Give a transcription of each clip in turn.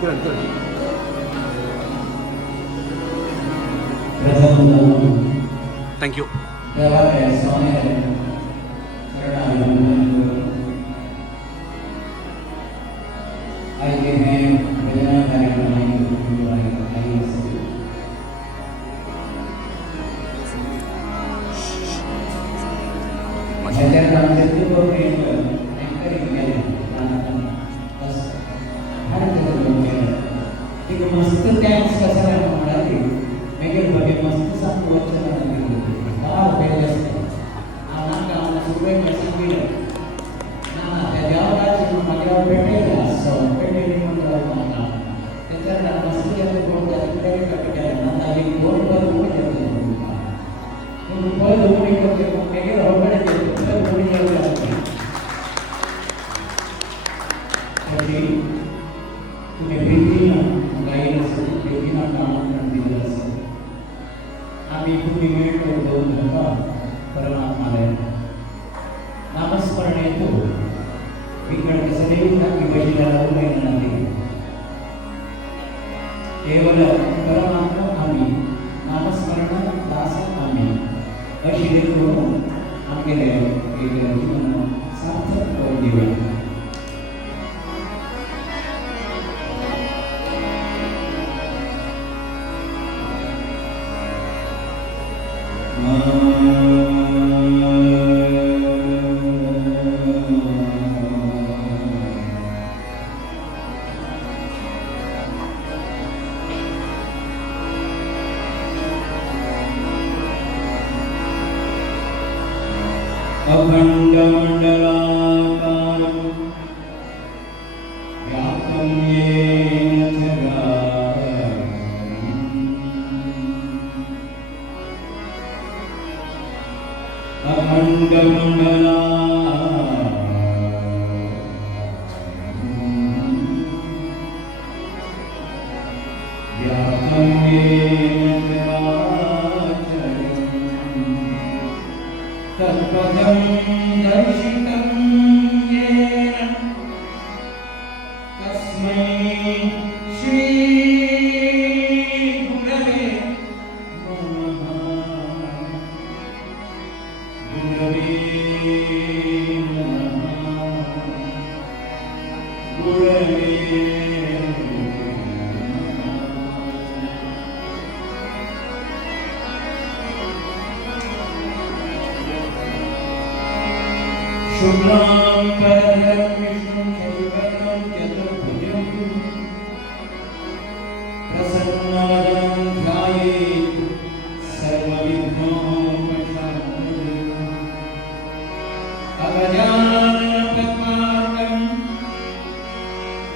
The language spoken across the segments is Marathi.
Good, good. Thank you. मस्त टॅक्स कसा काय म्हणाली मेगेल बगे मस्त सांगू वचन काय पेल असते आना काम सुबे मेसेज ना त्या देवाची माझ्या पेटेला असो पेटेली म्हणून ना त्याच्या मस्त याचे कोण त्याकडे कटके ना एक दोन पर कोण येतो म्हणून पर दोन्ही करते मेगेल होकडे देतो तर दोन्ही येतो तरी तुम्ही प्रीतीला गायला सगळी प्रीतीला काम दिलं असेल आम्ही तुम्ही वेळ करतो धर्मा परमात्माला नामस्मरण येतो इकडे सदैव टाकी बशीला लावून नाही केवळ परमात्मा आम्ही नामस्मरण दास आम्ही अशी देखो आमगेले एक जीवन सार्थक करून देऊया अखंड मंडलाकारं व्याप्तं येन चराचरम् अखंड व्याप्तं येन तत्पदं दर्शितं येन तस्मै श्री गुरवे नमः गुरवे नमः गुरवे शुक्लां वरदं विष्णुं शशिवर्णं चतुर्भुजं प्रसन्नवदनं ध्यायेत् सर्वविघ्नोपशान्तये अगजाननपद्मार्कं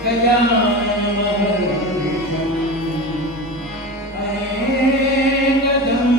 गजाननमहर्निशम् अनेकदं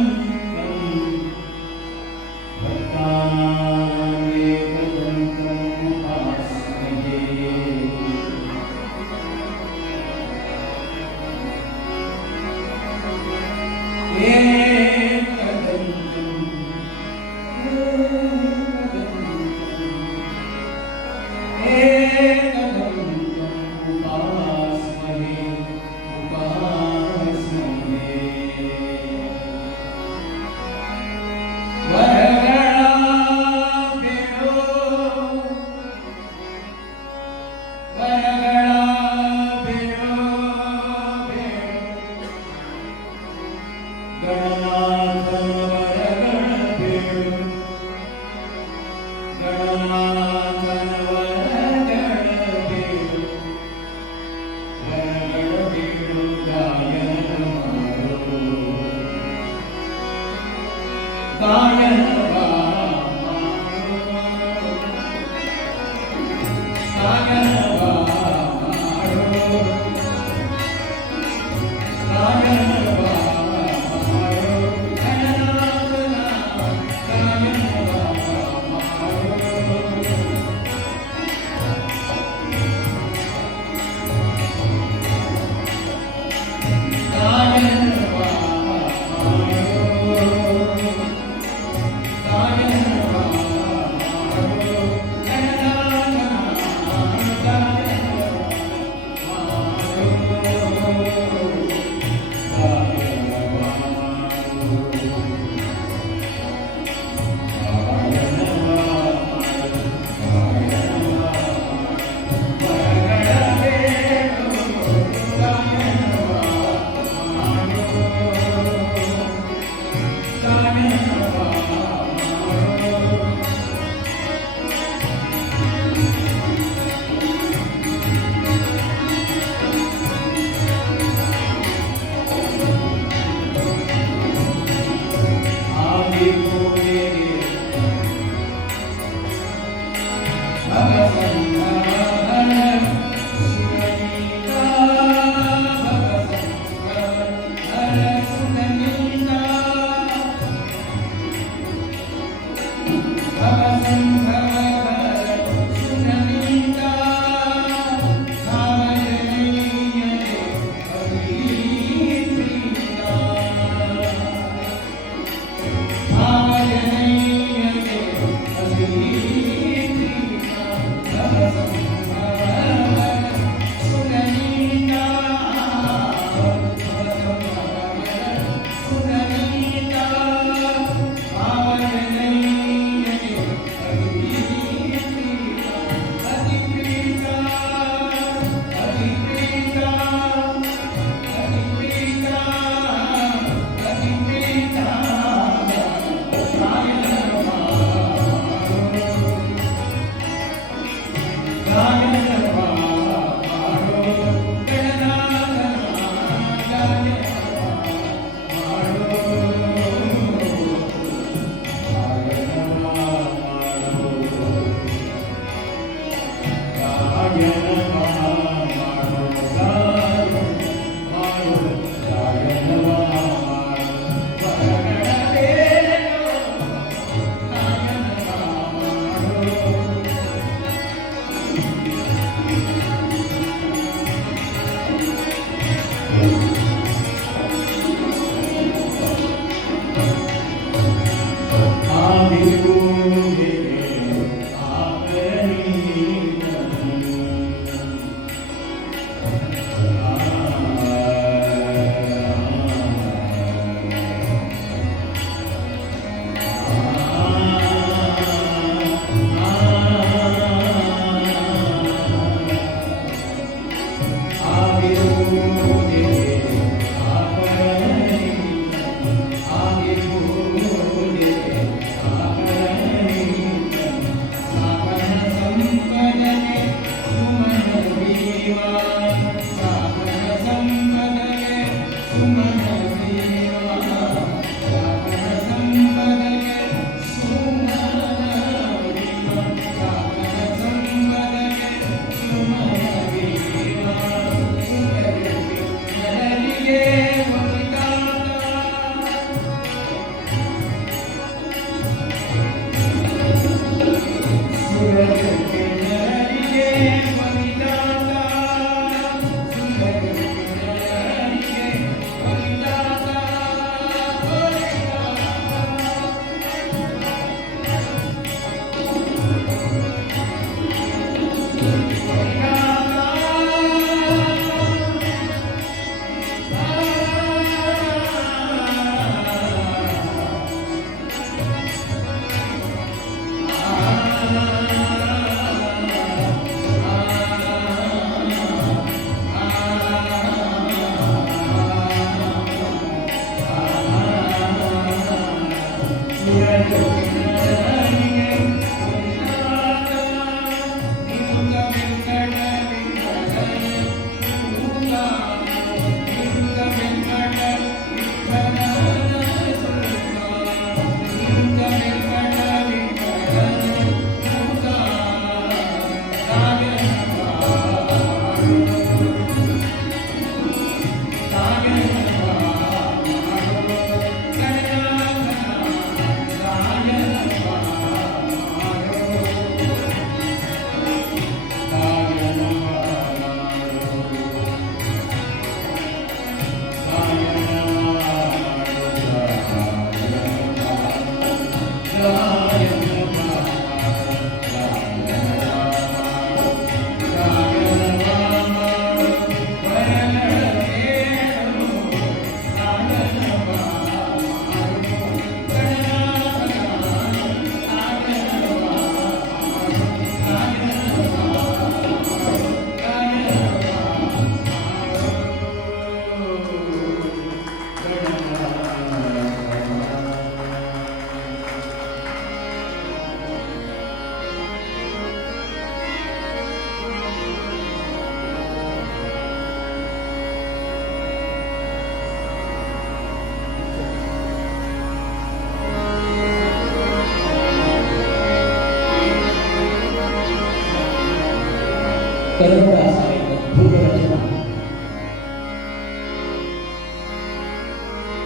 कर्मदास आहे अद्भुत रचना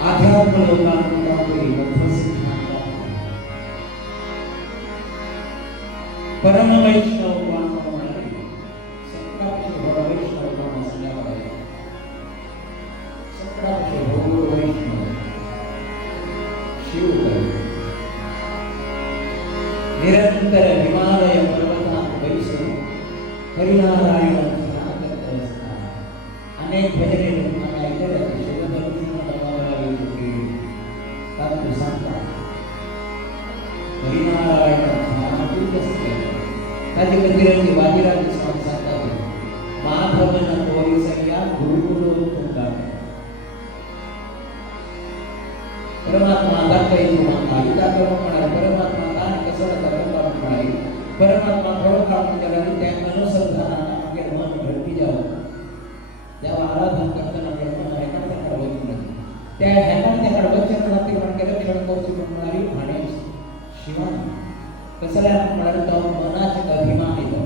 आध्यात्म लोकांमध्ये मध्वसिद्धांत परम वैष्णव म्हणाले सत्राशे वैष्णव असल्यामुळे सत्राशे वैष्णव शिव निरंतर हिमालय पर्वतात बैसून हरिनारायण ध्यान करत असतात अनेक भजने लोकांना ऐकतात शिवदर्शन डबाला येते तत्व सांगतात हरिनारायण ध्यानातून असते कधी कधी वादिराज स्वामी सांगतात माधवन तोरी सैया गुरुकुलो तुंगा परमात्मा दाखवायची तुम्हाला इथं करून म्हणाल परमात्मा दान कसं करतो म्हणाली परमात्मा थोडं काम केला त्या अनुसंधानाने आपले मन भरती जावं तेव्हा आराधन करताना आपलं मन ह्याकडे त्याकडे वचन त्या ह्याकडे त्याकडे वचन राहते म्हणजे क्षण कौची म्हणणारी म्हणे शिवान कसं आहे आपण म्हणाल तर मनाचे अभिमान येतो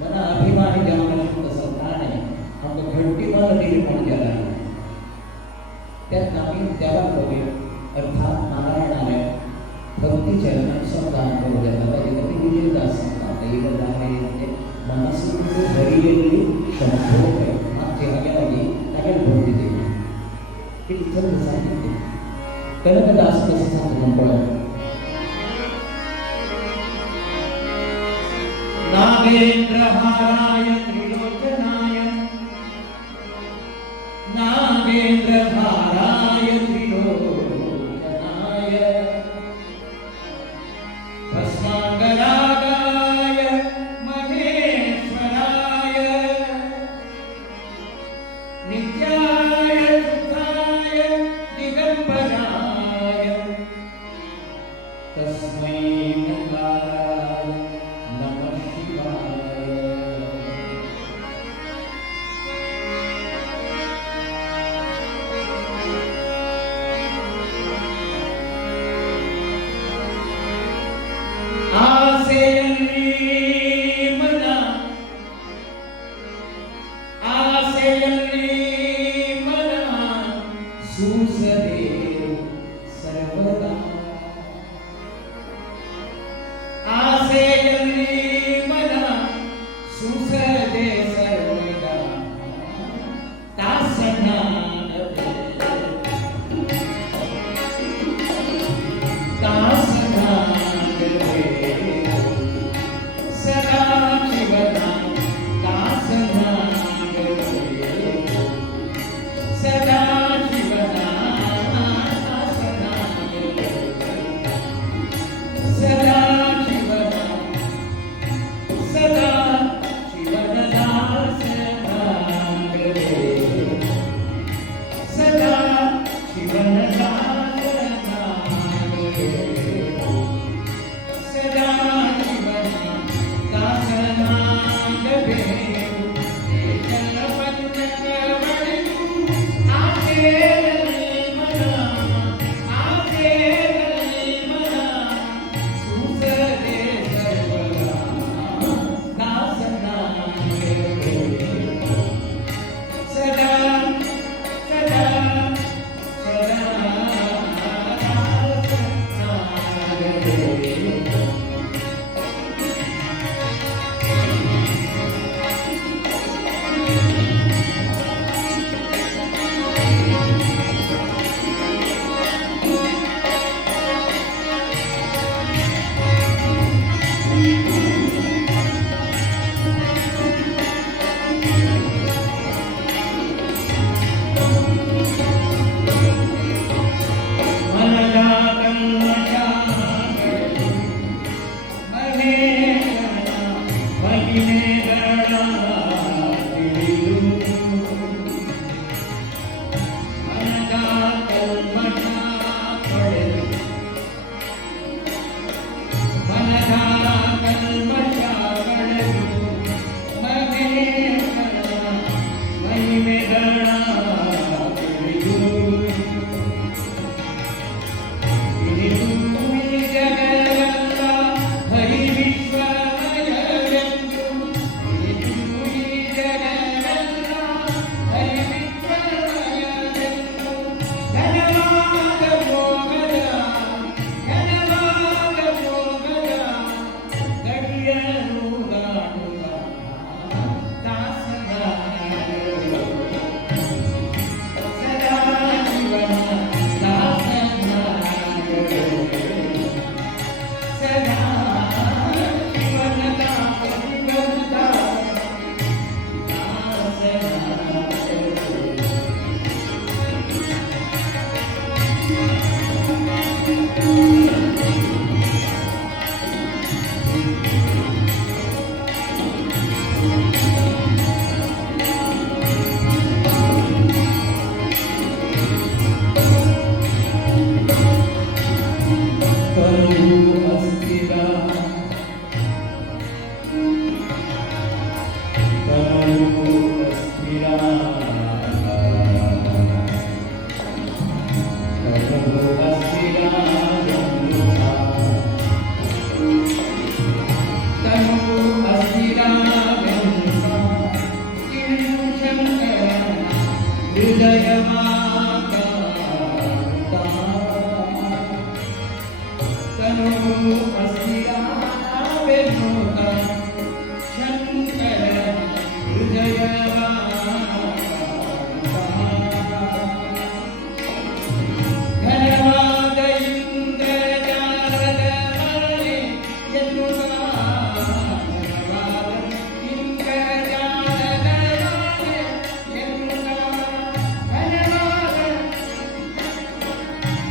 मना अभिमानी जेव्हा तसं प्राण आहे आमचं घंटी मन निर्माण केला आहे त्यात आम्ही त्याला बघे अर्थात नारायणाने भक्ती चरणांचा करू देतात जगती विजयदास सांगतात म्हणजे मनस्वी हरियली शंभर मागचे हग्यालागी त्याला भक्ती देवी ते इथं सांगितले कनकदास कसं सांगतो म्हणतो नागेंद्रहाराय त्रिलोचनाय नागेंद्रहाराय त्रिलोचनाय भस्मांगरागाय महेश्वराय नित्याय शुद्धाय दिगंबराय तस्मै नकाराय नमः शिवाय वेणुका शंकर हृदयवासा धन्यवाद इंद्रजालमाले यदुका धन्यवाद इंद्रजालमाले यदुका धन्यवाद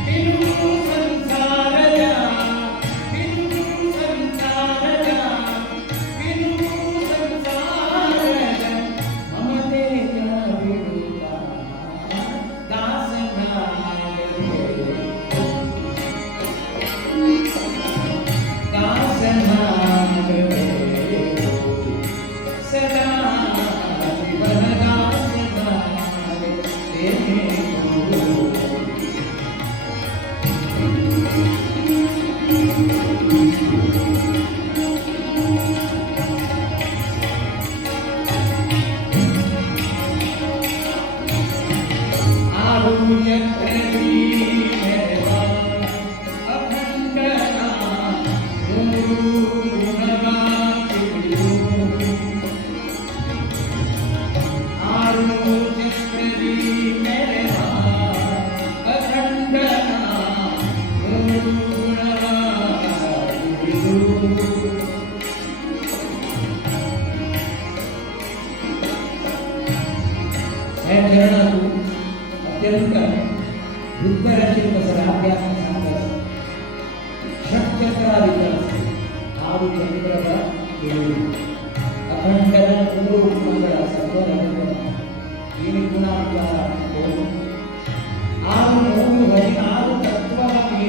बिनु संसारजा बिनु संसारजा ममते विनुका सदा अत्यंत वृत्तरचित सदाभ्यास सांगस षट्चक्रादिकस आरु चंद्रवा केळी अखंडन कुंडू मंगळ सर्वरंग दीन गुणाचार आरु मूळ हरिनाम तत्वामी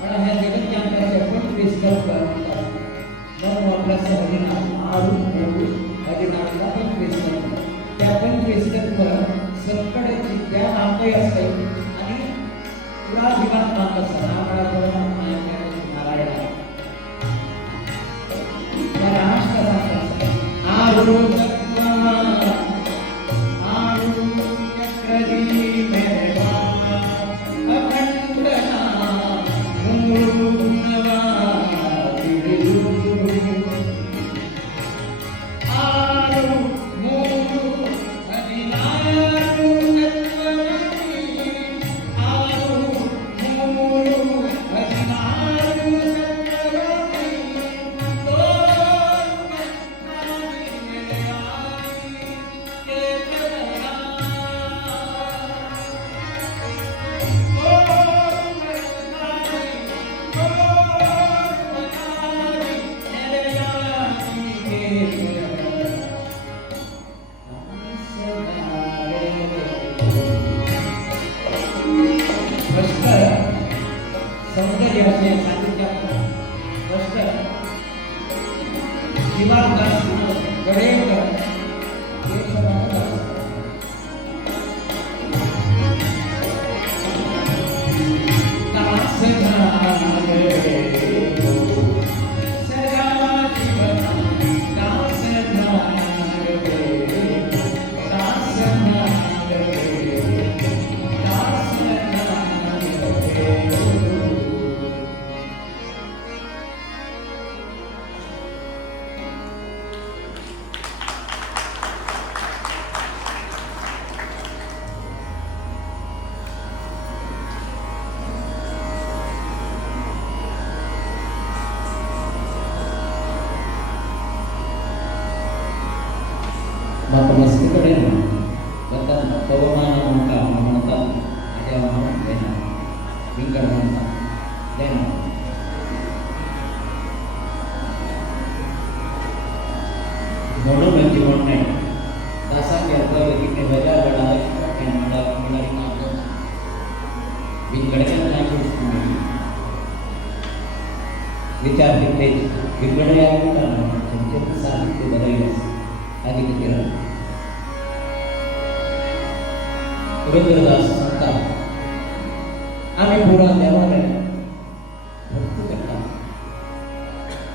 पण हे जगज्ञानाचे पण विस्तार करतात नव प्लस हरिनाम आरु मूळ हरिनामला पण विस्तार त्या पण विस्तार सत्कडेची त्या नामही असते आणि तुला जीवात नाम असतं नामळाकडे नारायण त्या राष्ट्र सांगतात आरु तत्वा आरु चक्रजी मेवा अखंडना मूळ गुणवा आरु मूळ हरिनाम सौंदर्याचे साहित्यात कष्ट Sivadas Gadekar Bapak masih keren, bahkan kawan mangka mangka ada orang kena, bingkar mangka, kena. Mono lagi mana? Dasar yang kau kita baca adalah yang ada menarik apa? Bingkar kan lagi semua. Bicara kita, bingkar yang kita macam saat itu berada. Adi kira Rudradas Santa Ami Pura Devane Bhakti Kata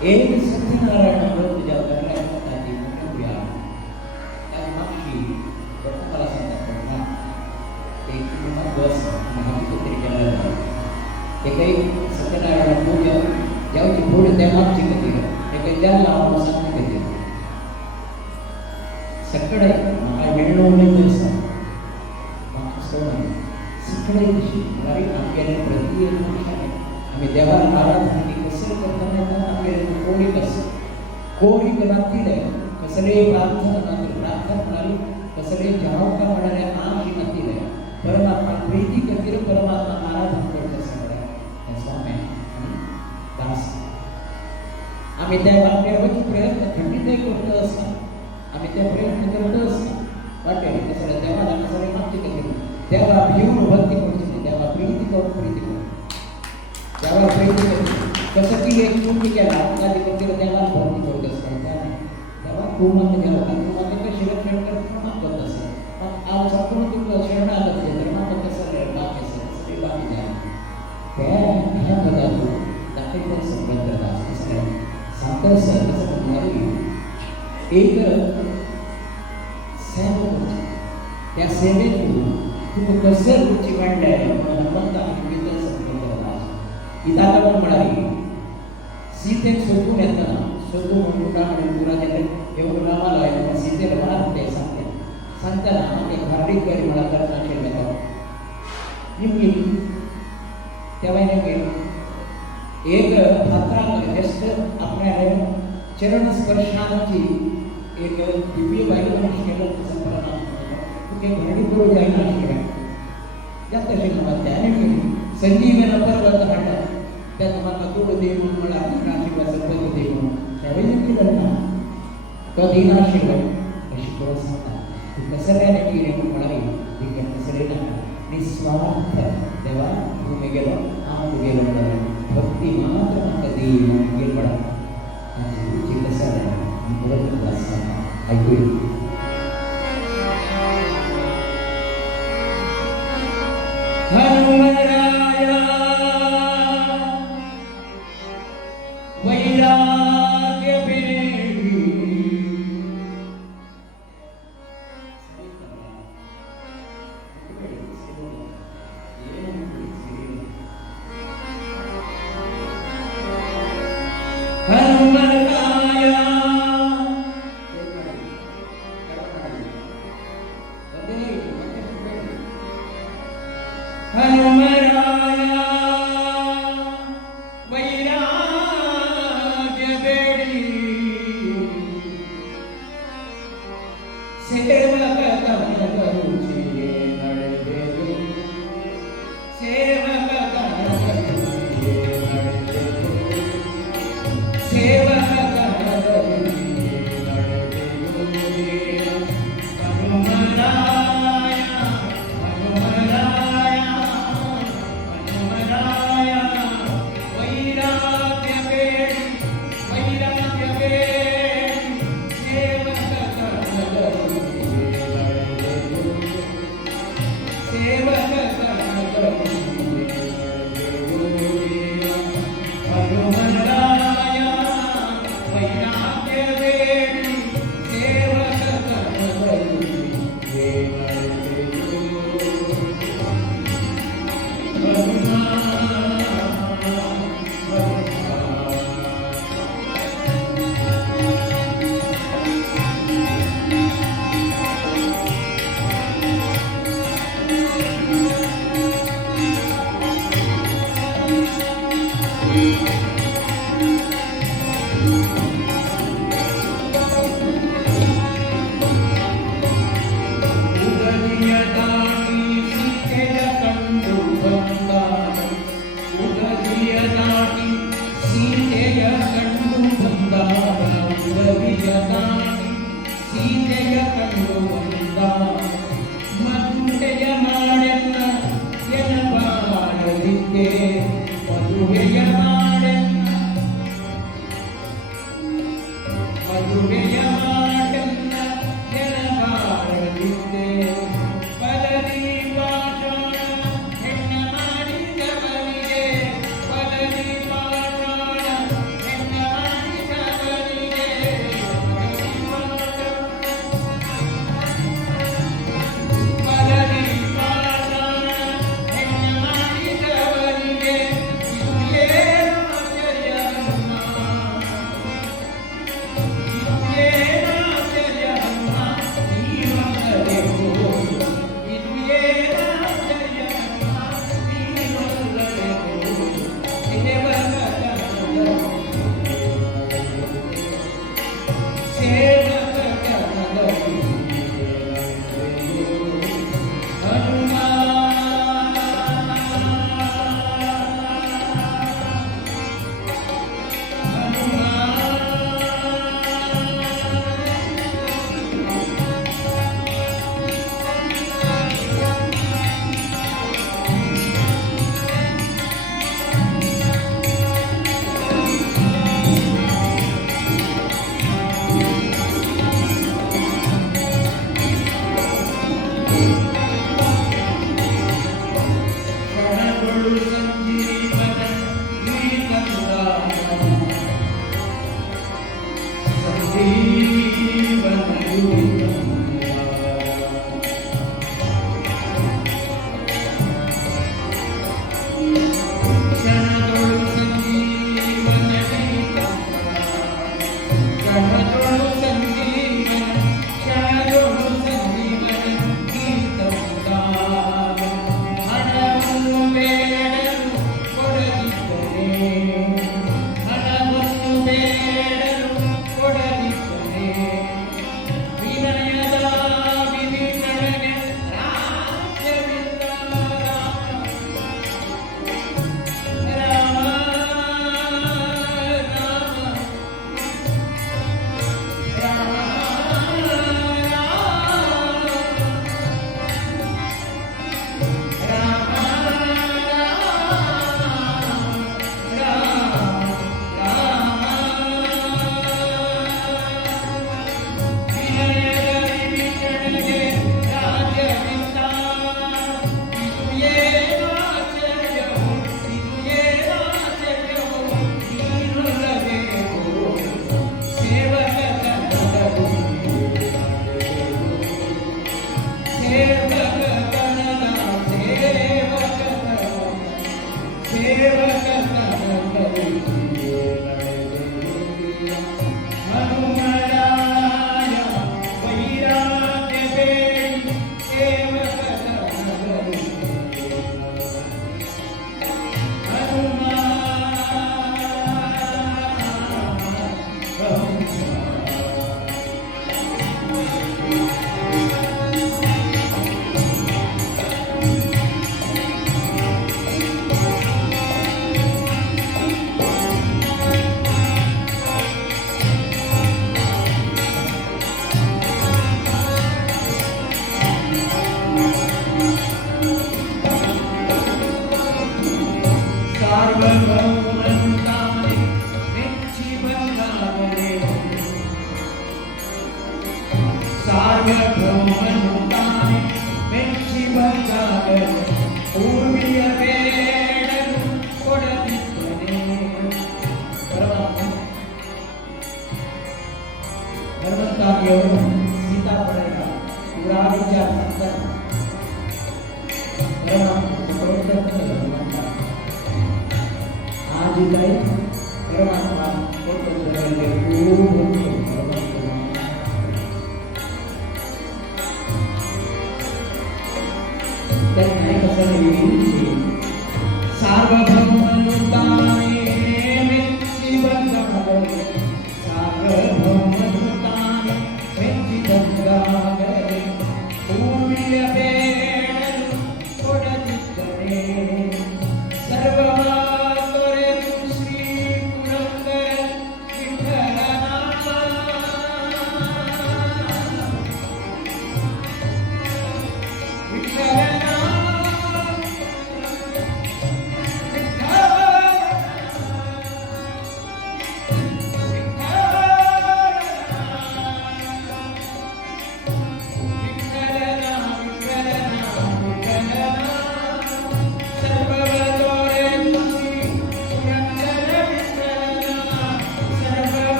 Ek Satyanarayana Bhakti Jagatana Tadi Mukya Tadi Makshi Bhakti Kala Santa Purna Ek Purna Bos Mahabhitu Tirjana Ekai Satyanarayana Puja Jauh Cipuri Temap Cikati तेद्याला लावून सांगितले सकडे म्हाका मेळ्ळो उलयत आसा म्हाका सोडून सकडे दिशी म्हळ्यार आमगेले प्रती एक मनशाने आमी देवाक आराधना कसर करतना आमगेले कोडीक आसा कोडीक नातिले कसले प्रार्थना नातिले प्रार्थना म्हणाली कसले जावका म्हणाले आशी नातिले परमात्मा प्रीती खातीर परमात्मा आराधना करता सगळे स्वामी दास आम्ही त्या बाबतीवर प्रयत्न खंडितही करतो असता आम्ही त्या प्रयत्न करतो असता वाटेल कसं देवाला कसं मागते केली देवा भिवून भक्ती करतो देवा प्रीती करून प्रीती करू देवा प्रीती करतो कसं ती एक चूक केला आपल्याला खातीर देवाला भक्ती करत असता देवा तू मागते देवा तू मागते कशी रक्षण करतो मागत असता पण आज आपण तुला शरणागत तर मागत कसं बाकी सगळी बाकी झाली त्या ह्या पदातून दाखवलं संबंध दास सांगता सर कसं म्हणाली एक सेवा त्या सेवेतून तू कसं तुझी मांडलाय मला म्हणता विद्या संबंध इथं पण म्हणाली सीतेक सोडून येताना सोडून म्हणून आणि पुरा त्याने एवढं नावाला आहे सीतेला म्हणा ते सांगताना आम्ही हार्दिक गरी मला करता शिल्लक निमकी तेव्हा नेमकी एक पात्रांग जस्ट आपल्या चरण स्पर्शाची एक दिव्य बाईला केलं संपला तुझे घडी करू जायला शिकाय त्यात तसे नावात त्याने केली संजीवन पर्वत हाडला त्यात मला तोड दे म्हणून मला आशीर्वाद संपत्ती दे म्हणून त्यावेळी केलं ना तो दिन आशीर्वाद अशी करून सांगता तू कसं काय नाही केली म्हणाली ठीक आहे कसं ना निस्वार्थ देवा तुम्ही गेलो आम्ही गेलो भक्ती मात्र कधी गेल पडा कसं ऐकू हनुमराया वैराग्य बेडी हनुमराया हनुमराया वैराग्य बेडी सेवक तन करुचे नडदे सेवक तन करुचे नडदे सेवक तन करुचे नडदे हनुमराया हनुमराया हनुमराया वैराग्य बेडी सेवक तन करुचे सेवक तन करुचे हनुमराया वैराग्य बेडी सेवक तन करुचे ಸೇವಕ ಕನಗಲಿ ಸೇವಕ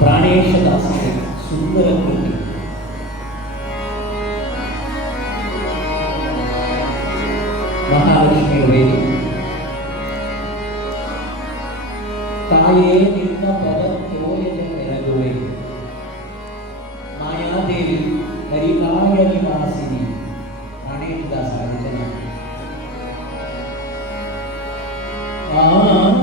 प्राणेश दासी सुंदर कृती महालक्ष्मी होईल ताये नित्य पदम तोय जगोय माया देवी हरिकाय निवासिनी प्राणेश दासाचे नाव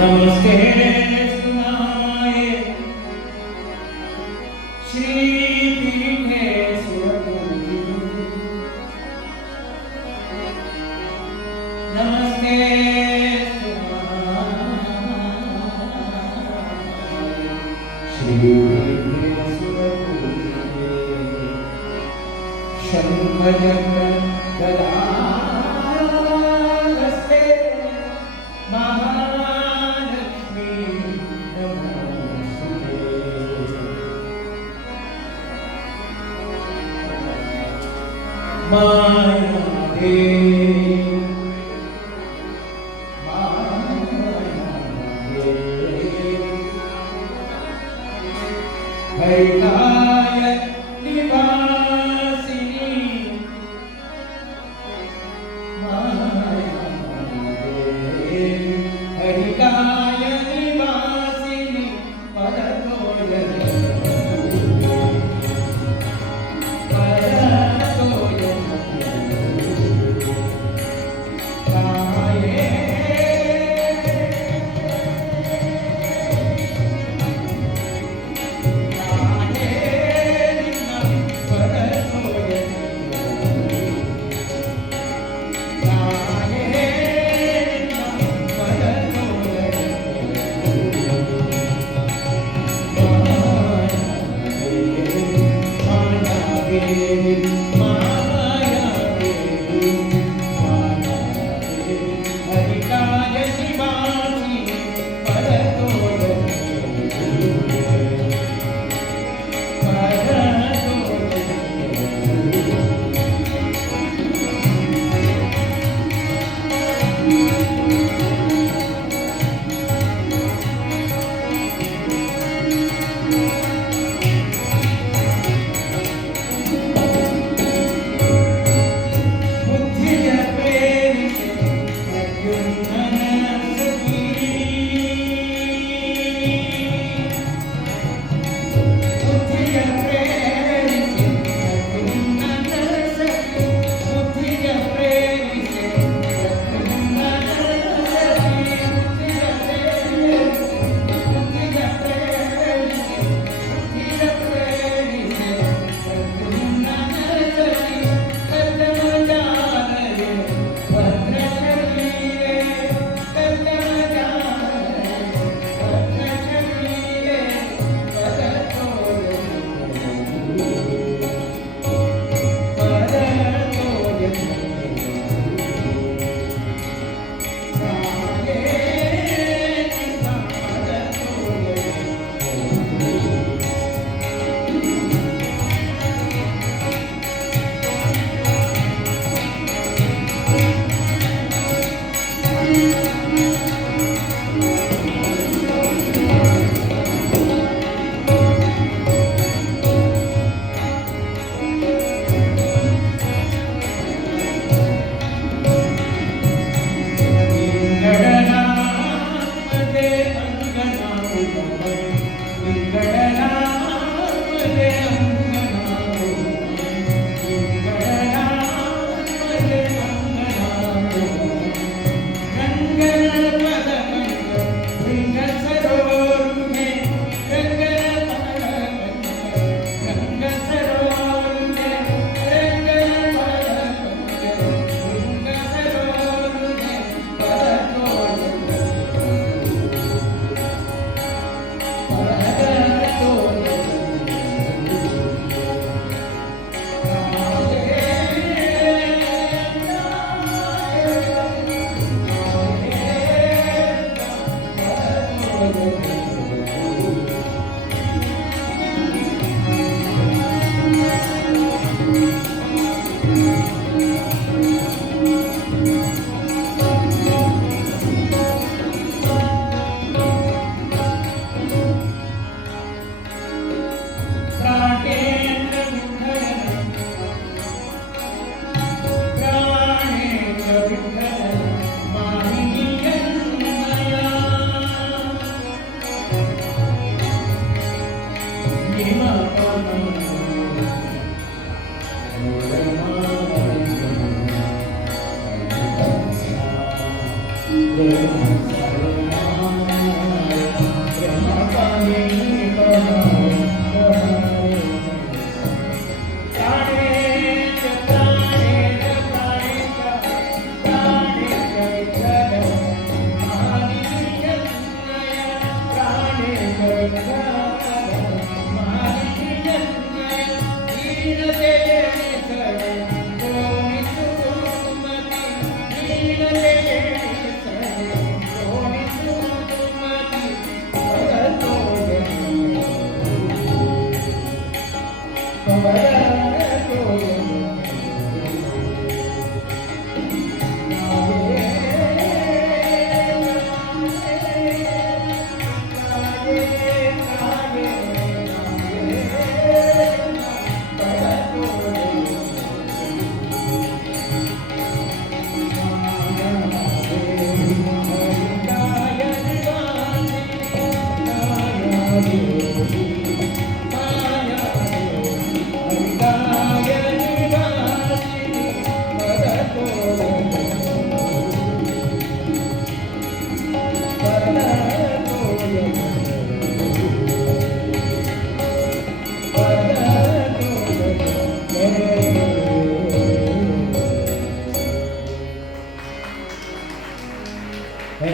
नमस्ते सुनामाये श्रीपीठे सुरपूजिते नमस्ते सुनामाये श्रीपीठे सुरपूजिते शंख चक्र गदा हस्ते माया देवी हरिकाय निवासिनी माया देवी हरिकाय निवासिनी पदतोय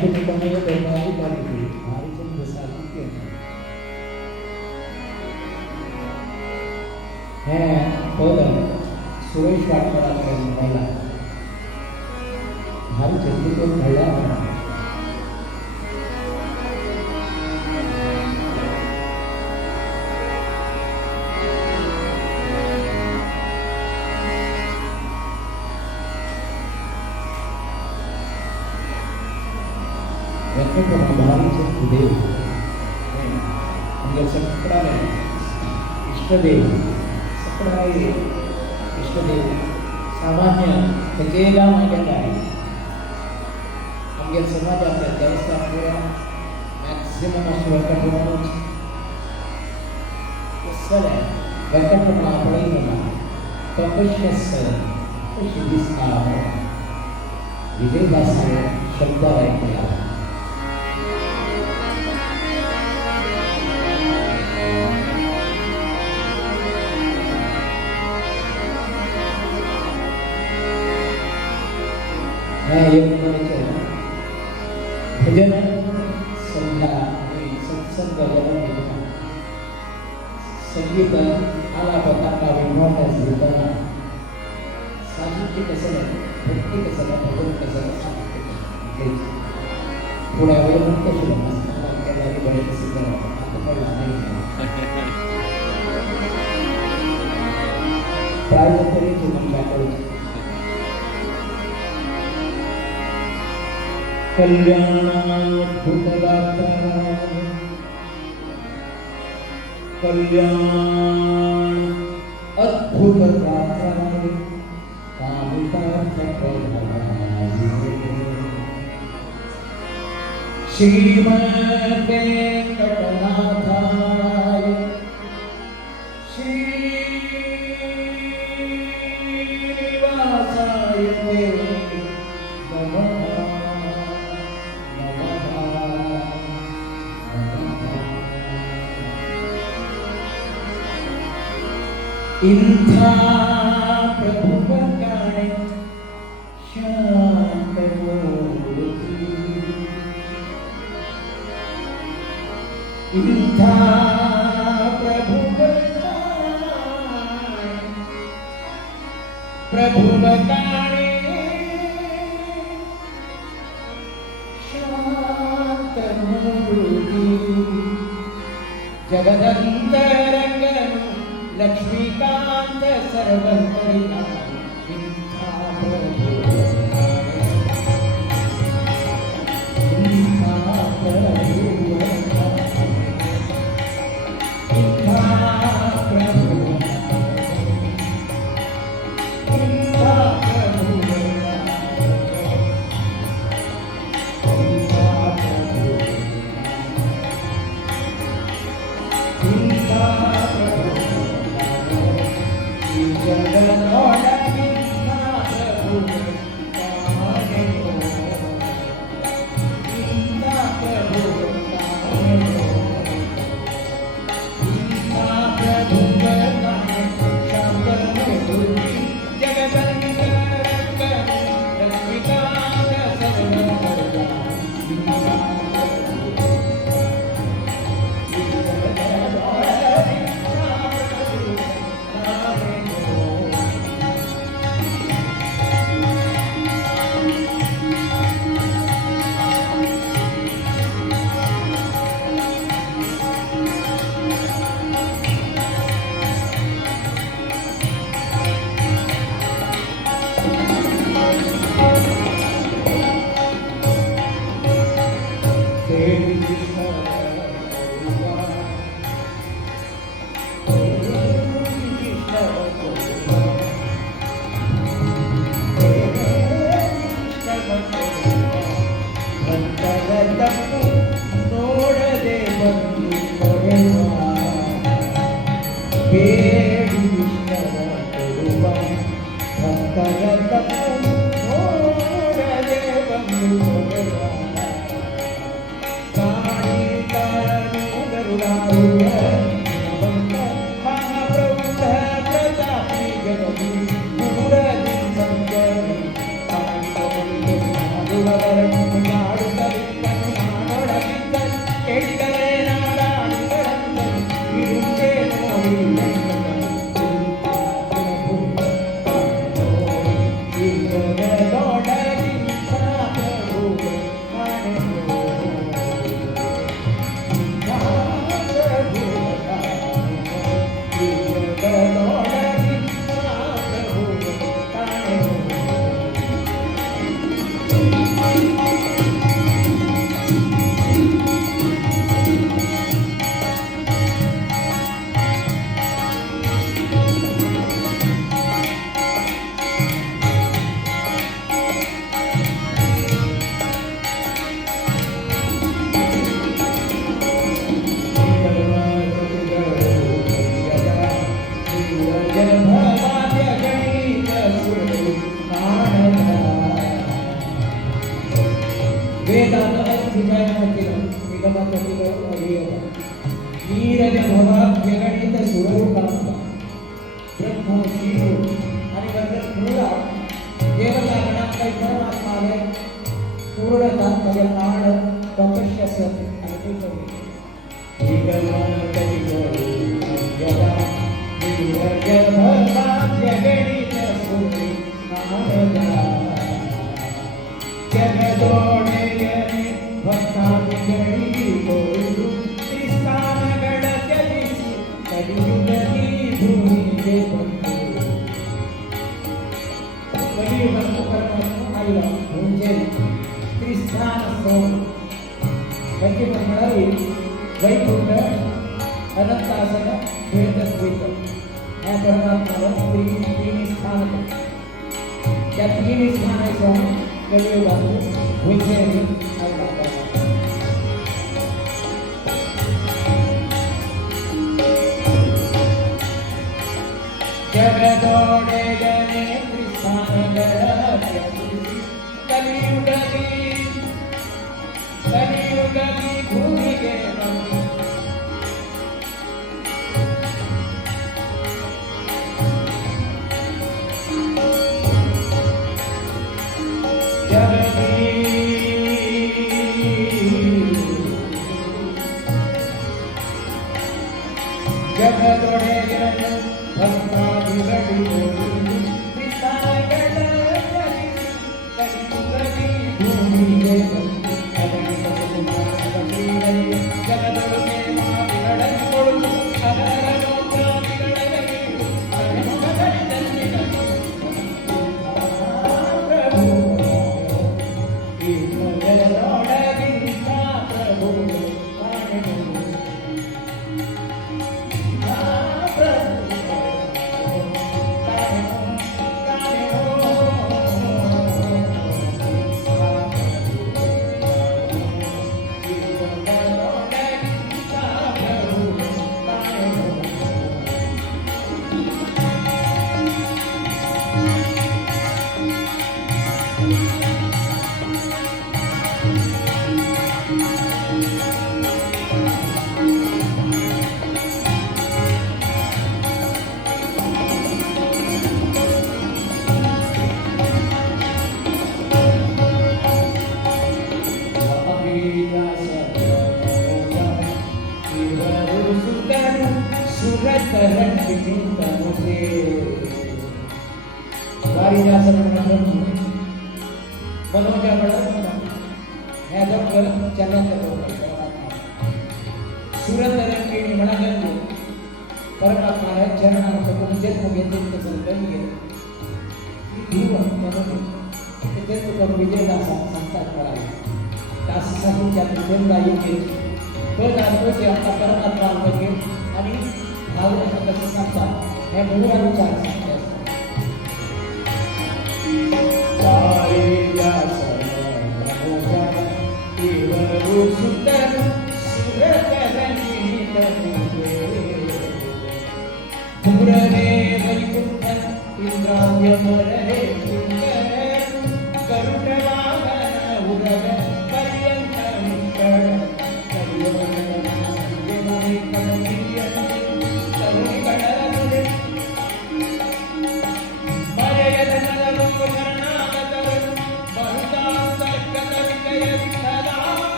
कुटुंबाने दैवाची पाहिजे हरिचंद्र साहित्य हे पद सुरेश वाडकरांकडे म्हणायला हरिचंद्र तो घडला देव सगळ्या इष्टदेव सगळे इष्टदेव सामान्य सगळेला माहिती आहे आमच्या समाजातल्या देवस्थानापुरा मॅक्सिमम अशी वेंकटरमण सगळ्या वेंकटरमण आपणही म्हणा कंपशनस दिसता विजयदास शब्द ऐकला भजन संध्या सत्संग संगीत आलापतांना विनोदास घेताना साहित्य कसं नाही भक्ती कसं नाही भजन कसं नाही थोड्या वेळ मुक्त शिकवण्यासाठी बरेच सिद्ध आता कळला नाही प्राय तरी जीवन दाखवायचे कल्याण अद्भुत गाथा कामितार्थ प्रधानाय श्रीमद् वेंकटनाथाय श्रीनिवासाय नमः इंथा प्रभु बकाने शांत मूर्ति इंथा प्रभु बकाने शांत मूर्ति जगदंतरंगन लक्ष्मीकांत सर्वंतरिया इंथा प्रभु इंथा प्रभु इंथा प्रभु इंथा प्रभु इंथा प्रभु जगन्नाथ वैकुंठ अनंत आसन श्वेतद्वैत या परमात्म्याला तीन स्थान त्या तीन स्थानाचा कलियुगात होईल जगदोडे गणे त्रिस्थान कलियुगली भूमि गे जगदोडे गणे भक्ताभिगडी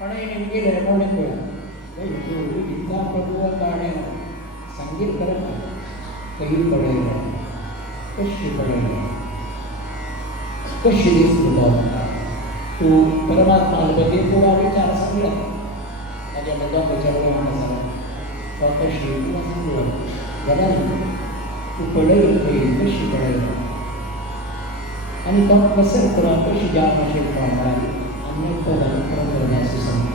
पण ನಿಮಗೆ ರೆಕಾರ್ಡಿಂಗ್ ಇಂಥ ಪ್ರಭುವ ಕಾಣೆ ಸಂಗೀತ ಕರಣ ಕೈ ಪಡೆಯ ಕೃಷಿ ಪಡೆಯ कशी दिसतो तू परमात्माबद्दल थोडा विचार सांगला माझ्या बद्दल सांगा कशी सांगलं तू पडेल कशी पडेल आणि तो कसं करा कशी ज्या भाषेत पाहणार अन्य करण्याचे सांग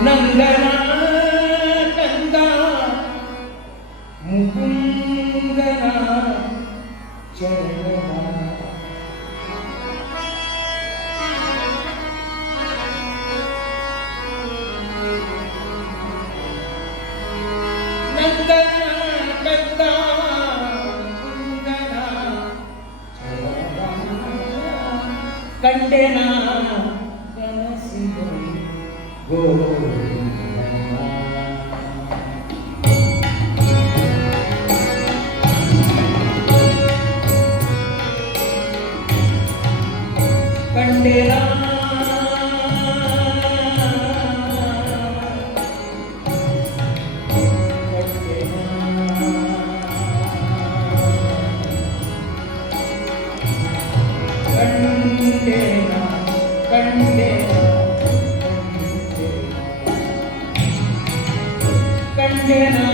नंदना नंदा मुकुंदना चरणा नंदना नंदा मुकुंदना चरणा कंडेना कंडेला कंडेला कंडेला कंडेला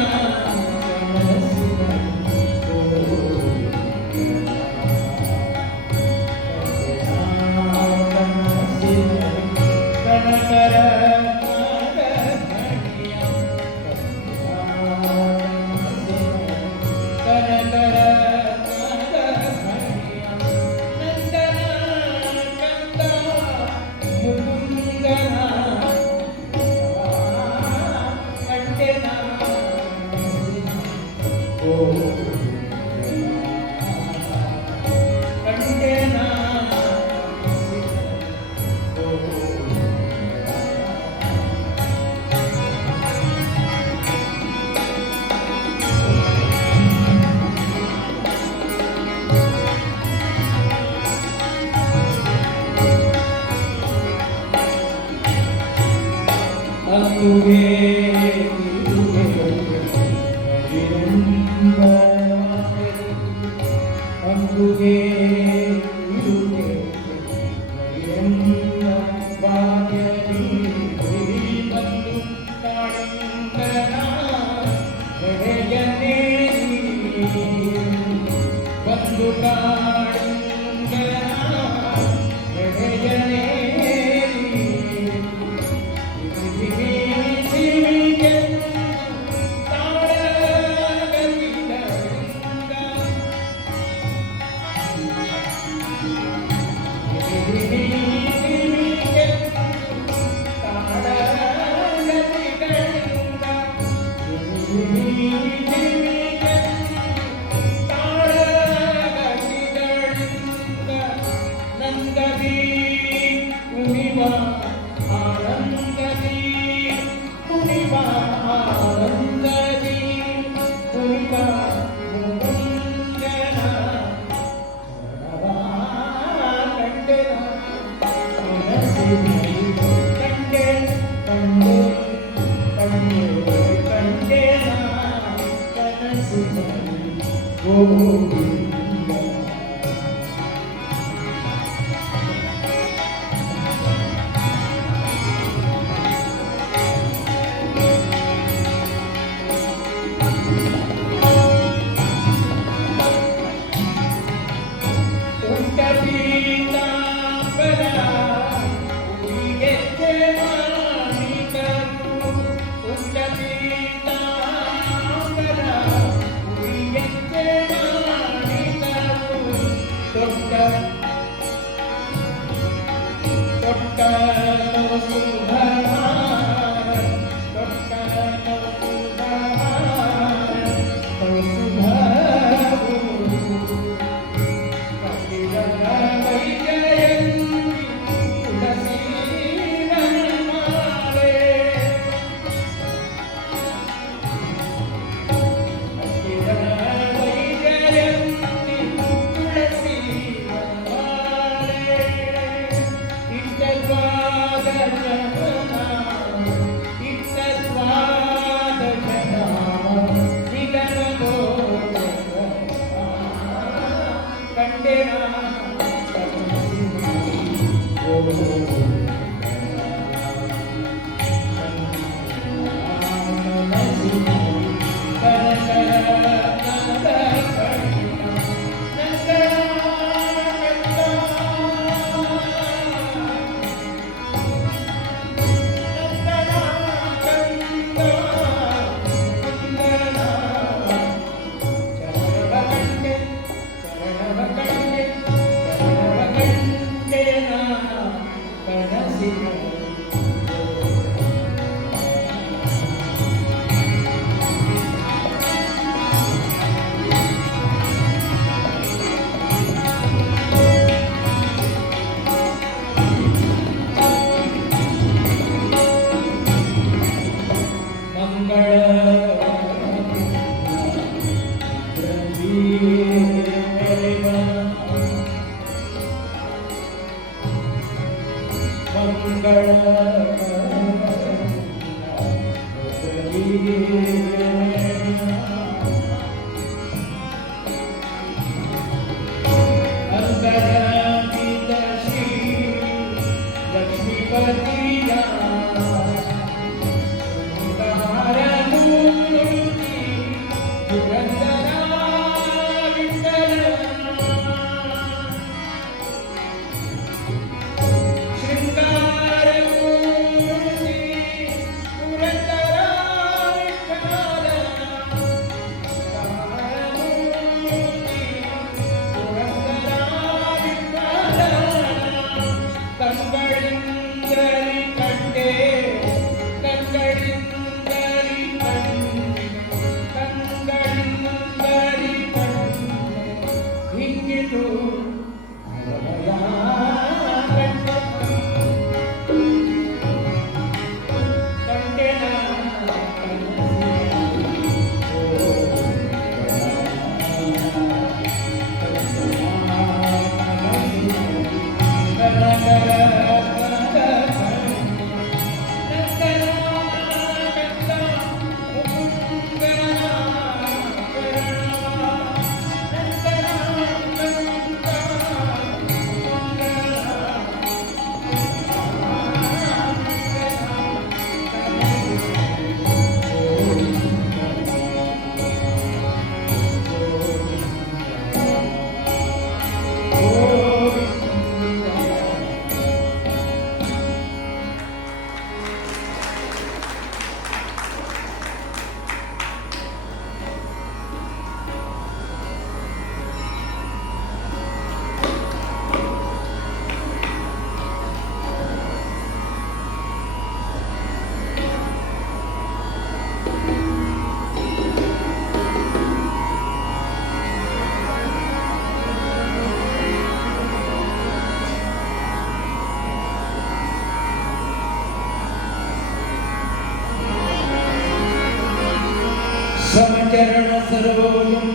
समचरण सर्वोयं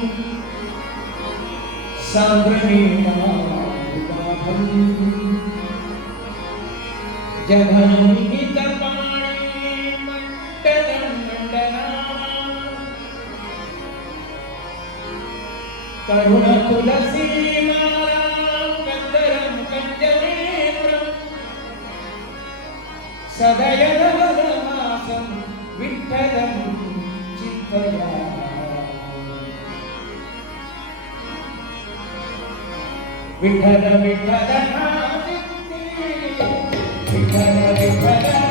सांद्रमेवाभं जघनहितपाणि मण्डलं मण्डना करुणतुलसीमालां कन्दरं कञ्जनेत्रं सदयनवरमासं विठ्ठलं विठ्ठल विठ्ठल विठ्ठल विठ्ठल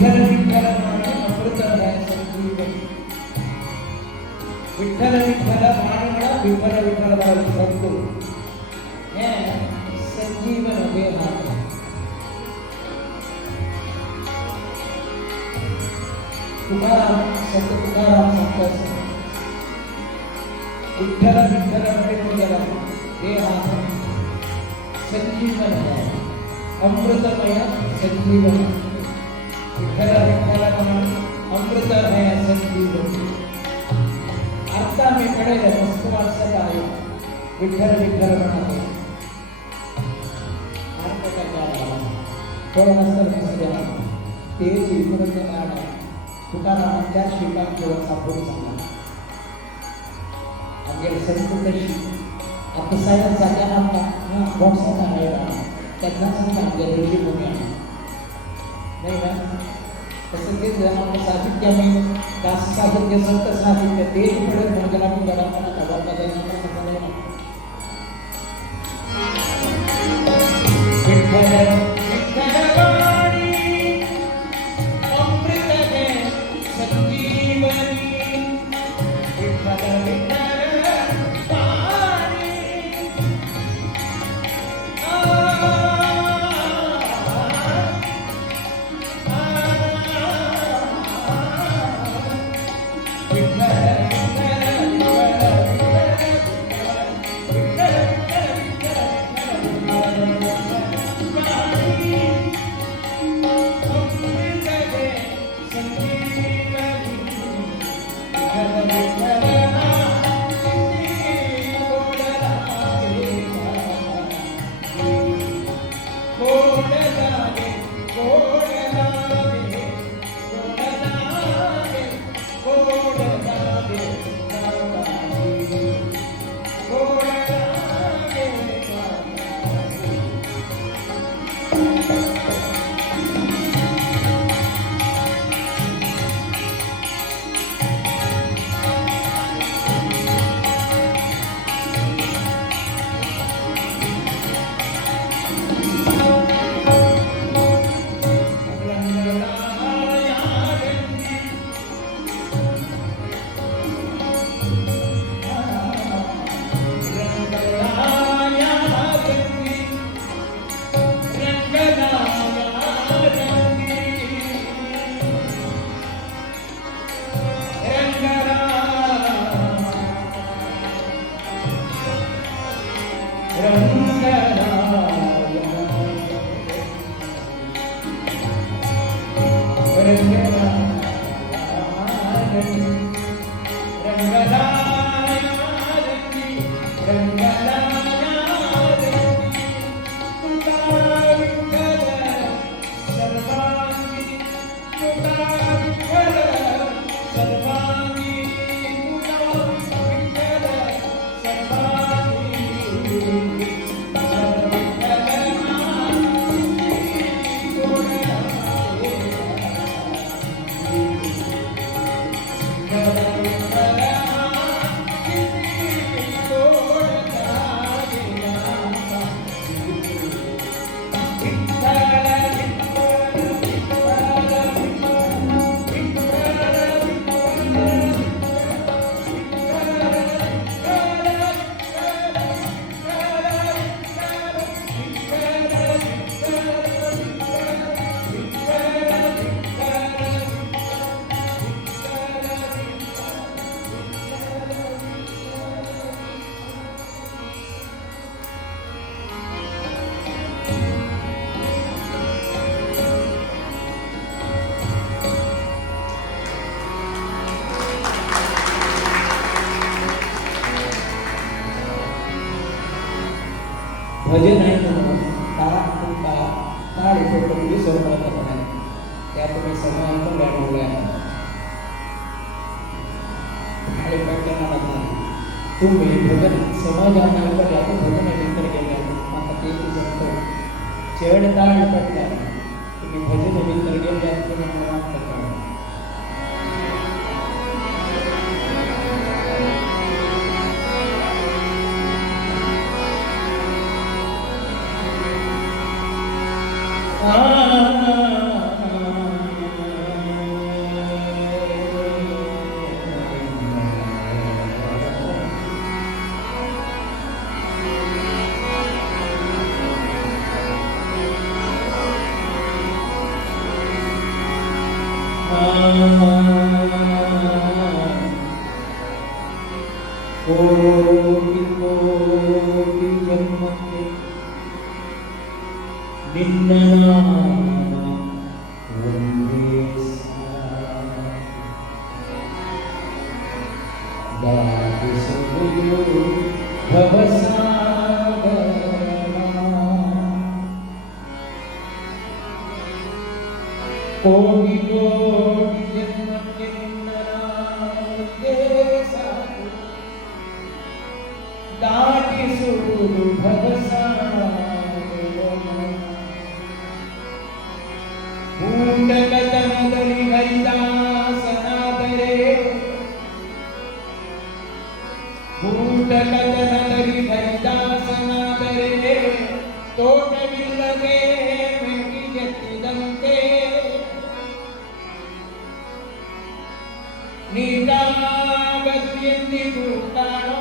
विठ्ठल विठ्ठल माने अमृत है संजीवनी विठ्ठल विठ्ठल मानवडा विठ्ठल विठ्ठल बाळ सद्गुरु हे संजीवन देहा तुकाराम संत तुकाराम संत विठ्ठल विठ्ठल माने देहा संजीवन है अमृतमय संजीवन विठ्ठल विठ्ठल माने अमृत है संजीवन आता मी कळेल मस्त वाचत आहे विठ्ठल विठ्ठल म्हणाले अर्थ काय झाला कोण असेल विसरला ते विपुल गाड तुकारामांच्या श्रीकांत सापडून सांगा आमच्या संतशी आपसायला जाग्याला बॉक्सात आणायला त्यांना सांगा आमच्या ऋषी मुनी नाही ना तसं ते आपलं साहित्याने दास साहित्य संत साहित्य ते पुढे म्हणजे आपण घरात भजन आहे म्हणून टाळ इथे तुम्ही स्वरूपात आहे त्या तुम्ही समाज पण वाढवले आहे आणि तुम्ही भजन समाजात भजन वितर केले आता ते जमतो चढ टाळ पडला तुम्ही भजन वितर केले दाटिसुयो भवसागरमा कोटि कोटि जन्म किन्नराते साधु दाटिसुयो भवसागरमा पूंडकतनदलि हरिदासनादरे पूंडकतनदलि हरिदासनादरे तोटविಲ್ಲದೆ ಮೆಟ್ಟಿಗೆತ್ತಿದಂತೆ ನೀಟಾಗದು ಎಂದಿಗೂ ಕಾಣೋ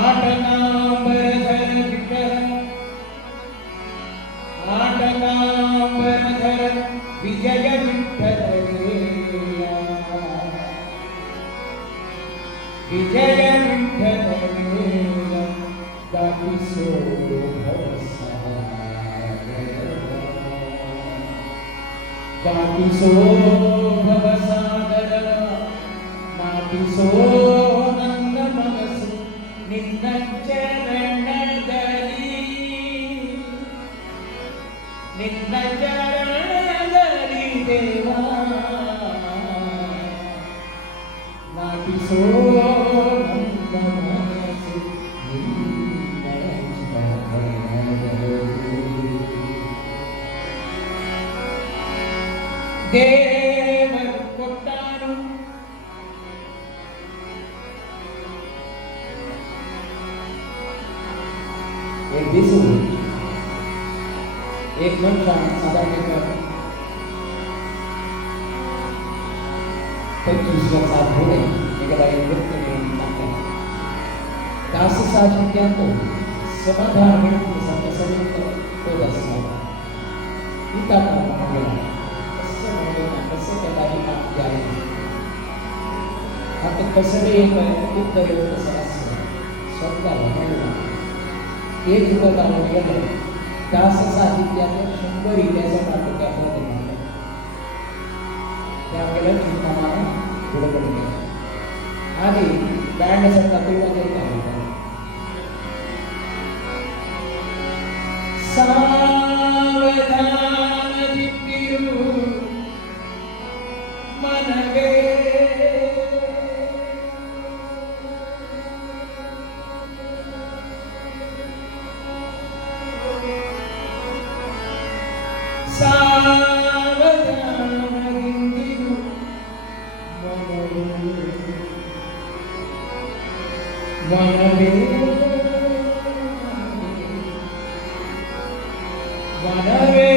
ಆಟನಾಂಬರಧರ ವಿಠಲ ಆಟನಾಂಬರಧರ ವಿಜಯ ವಿಠಲರೇಯ ವಿಜಯ ವಿಠಲರೇಯ ದಾಟಿಸೋ ದಾಟಿಸೋ ಭವಸಾಗರ ನಾಟಿಸೋ ನನ್ನ ಮನಸ್ಸು ನಿನ್ನ ಚರಣದಲ್ಲಿ ನಿನ್ನ ಚರಣದಲ್ಲಿ ದೇವಾ ನಾಟಿಸೋ ನನ್ನ ಮನಸ್ಸು ನಿನ್ನ ಚರಣದಲ್ಲಿ ದೇವರು ಕೊಟ್ಟಾನು एक दिस एक मनुष्य साधारण 25 वर्षापुढे एखादा एक व्यक्तीने टाकला दाससा तो समाधान मिळतो समस्येत तो दासला इता गेला कसं त्याला काम द्यावे आता कसं एक उत्तर कसं असतं स्वतःला एक उपकारण गेलं दास साहित्याने 100 इल्याचा टाकल्या होते त्यावेळेला चिंतामाने बरोबर गेला आणि बँडचा टाकूमध्ये काय सावधान दिप्पिरू मनवे सावधानगिंदिरू मनवे मनवे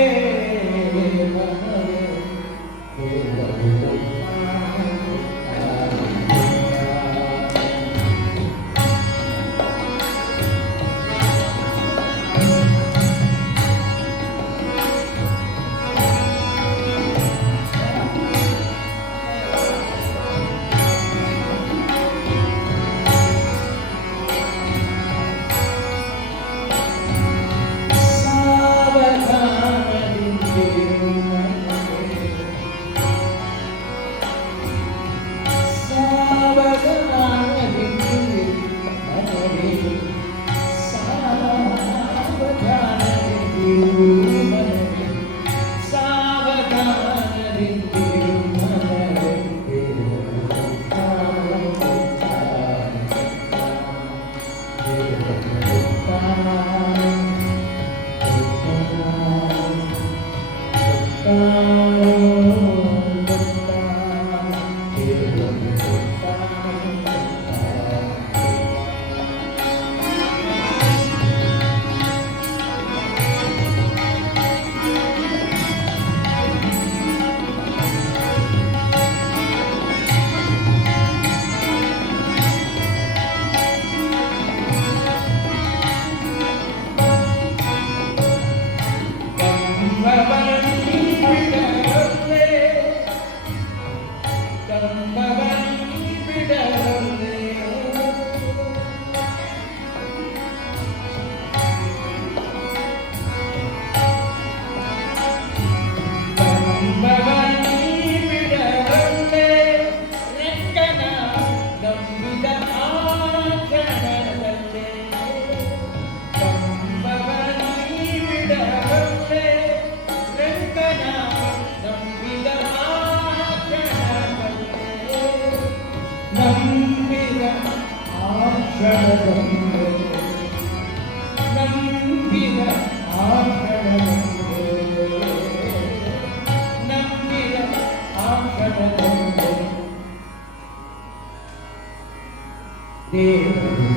ಕ್ಷಣದಂದು ನಂಬಿದ ಆ ಕ್ಷಣದಂದು ನಂಬಿದ ಆ ಕ್ಷಣದಂದು ದೇವರು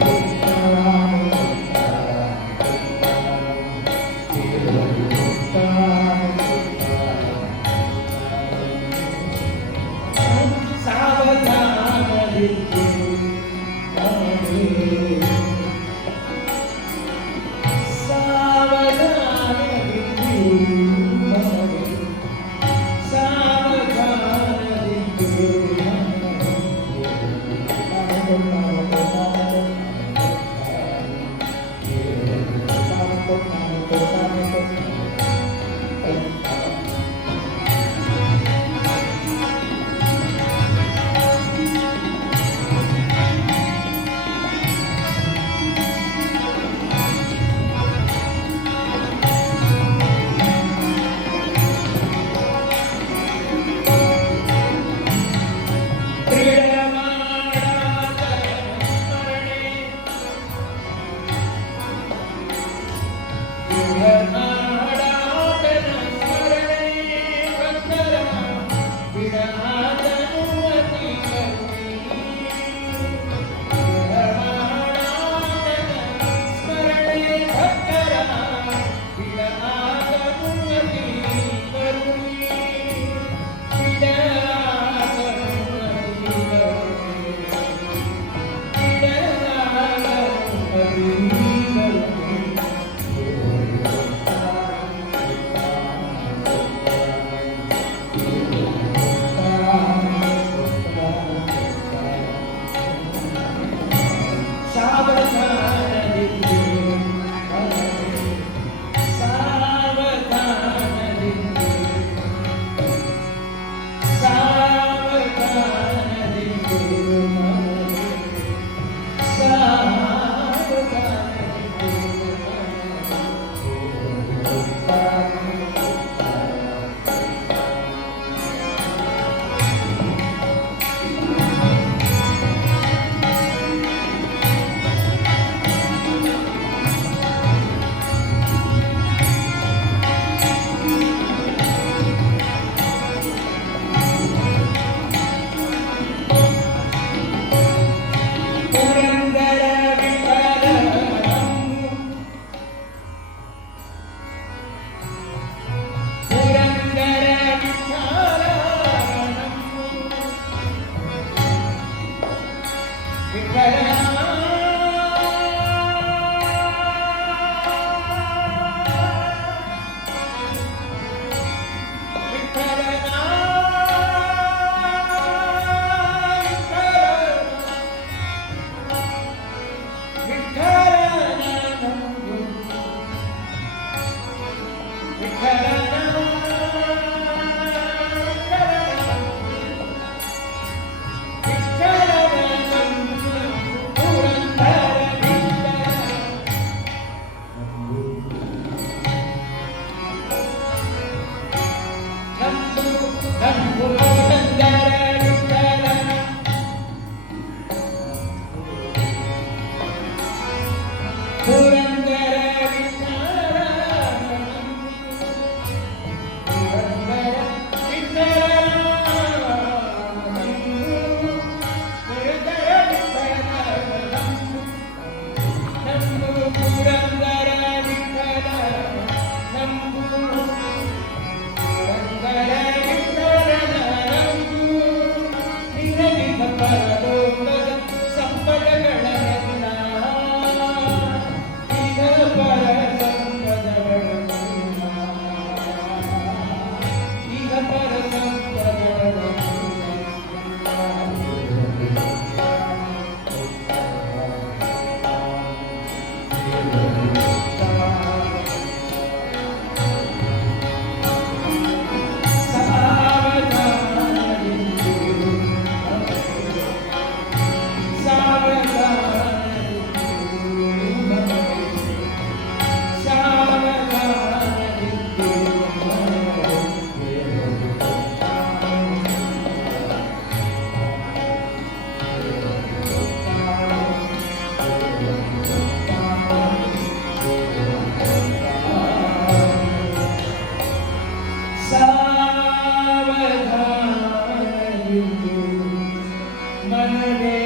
मनवे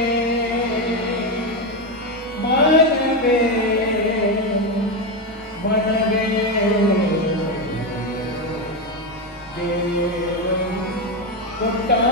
मनवे मनवे देव कुटा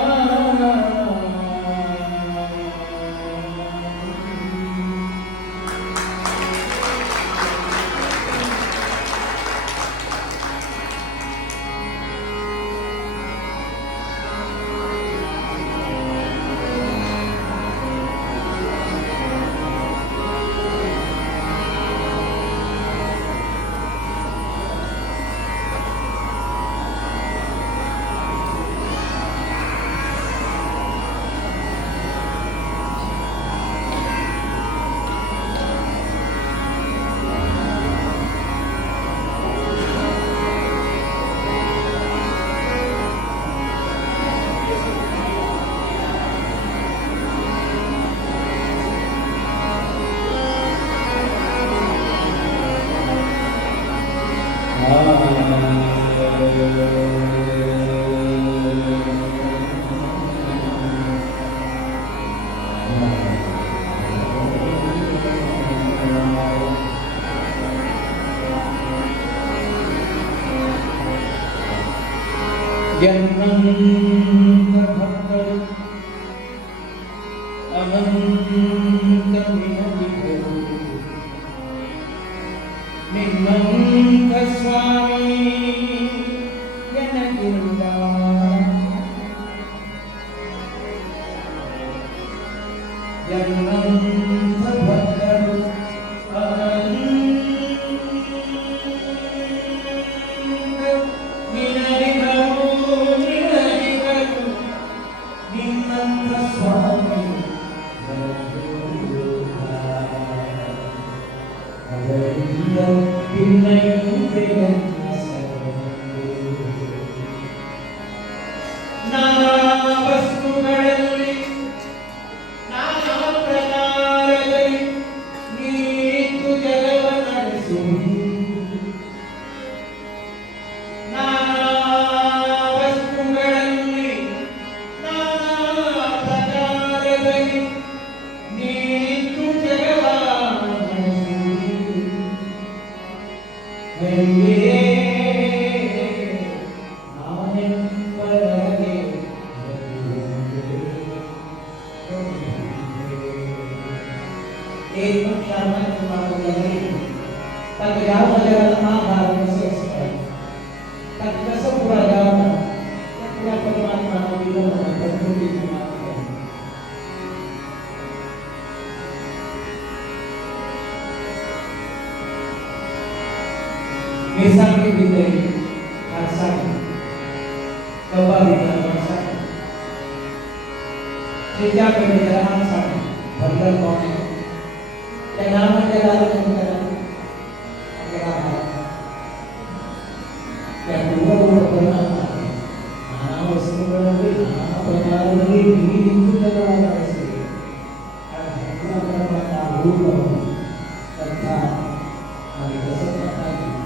अनंत भक्तों अनंत विनोदियों निमंत स्वामी जनगिंदा अनंत भक्तों Misalnya kita harsak, kembali ke harsak. Sejak kebenaran harsak, benar kau. Jangan menjalankan kebenaran. Yang dua benar. Anak semua benar lagi itu dalam kasih. Kita dapat tahu tentang hari kesempatan.